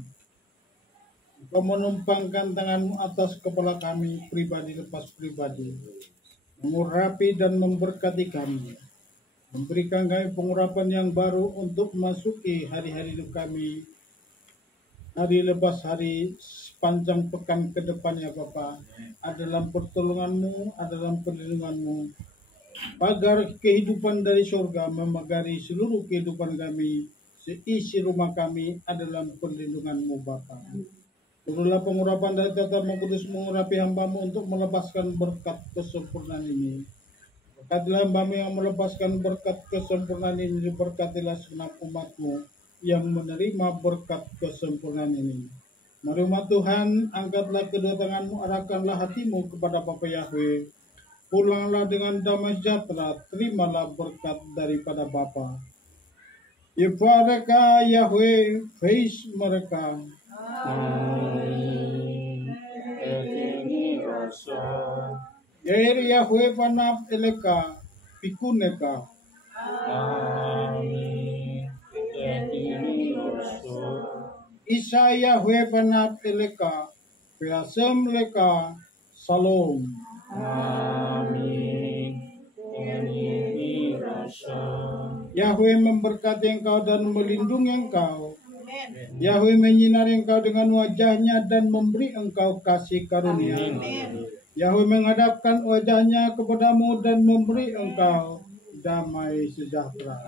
Engkau menumpangkan tangan-Mu atas kepala kami, pribadi lepas pribadi, mengurapi dan memberkati kami, memberikan kami pengurapan yang baru untuk memasuki hari-hari hidup kami, hari lepas hari, sepanjang pekan ke depannya Bapa. Ada dalam pertolongan-Mu, ada dalam perlindungan-Mu. Pagar kehidupan dari surga memagari seluruh kehidupan kami, seisi rumah kami ada dalam perlindungan-Mu Bapa. Turunlah pengurapan dari tata Kudus mengurapi hamba-Mu untuk melepaskan berkat kesempurnaan ini. Berkatilah hamba-Mu yang melepaskan berkat kesempurnaan ini, berkatilah segenap umat-Mu yang menerima berkat kesempurnaan ini. Mari umat Tuhan, angkatlah kedua tangan-Mu, arahkanlah hatimu kepada Bapa Yahweh. Pulanglah dengan damai sejahtera, terimalah berkat daripada Bapa. Ibaraka Yahweh, face mereka. Yair Yahweh panap eleka, pikuneka. Isa Yahweh panap eleka, peasem leka, salom. Yahweh memberkati engkau dan melindungi engkau. Yahweh menyinari engkau dengan wajahnya dan memberi engkau kasih karunia. Yahweh menghadapkan wajahnya kepadamu dan memberi engkau damai sejahtera.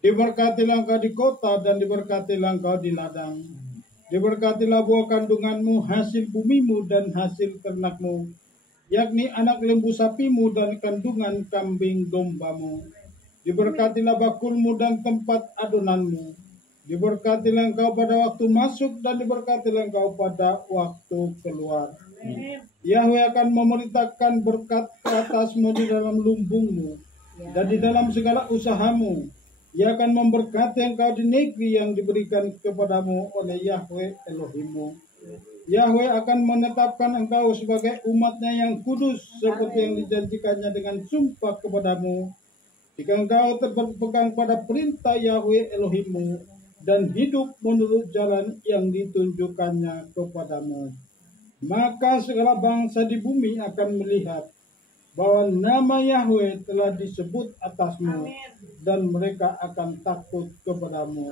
Diberkatilah engkau di kota dan diberkatilah engkau di ladang. Diberkatilah buah kandunganmu, hasil bumimu dan hasil ternakmu, yakni anak lembu sapimu dan kandungan kambing dombamu. Diberkatilah bakulmu dan tempat adonanmu. Diberkatilah engkau pada waktu masuk dan diberkatilah engkau pada waktu keluar. Yahweh akan memerintahkan berkat ke atasmu di dalam lumbungmu dan di dalam segala usahamu. Ia akan memberkati engkau di negeri yang diberikan kepadamu oleh Yahweh Elohimmu. Yahweh akan menetapkan engkau sebagai umatnya yang kudus seperti yang dijanjikannya dengan sumpah kepadamu. Jika engkau berpegang pada perintah Yahweh Elohimmu dan hidup menurut jalan yang ditunjukkannya kepadamu, maka segala bangsa di bumi akan melihat bahwa nama Yahweh telah disebut atasmu. Amin. Dan mereka akan takut kepadamu.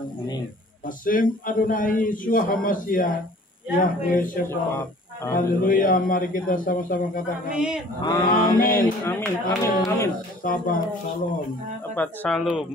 Hashem Adonai Yesus HaMashiach, Yahweh Sebaot. Haleluya, mari kita sama-sama katakan amin. Amin. Sabar, shalom. Sahabat Shalom.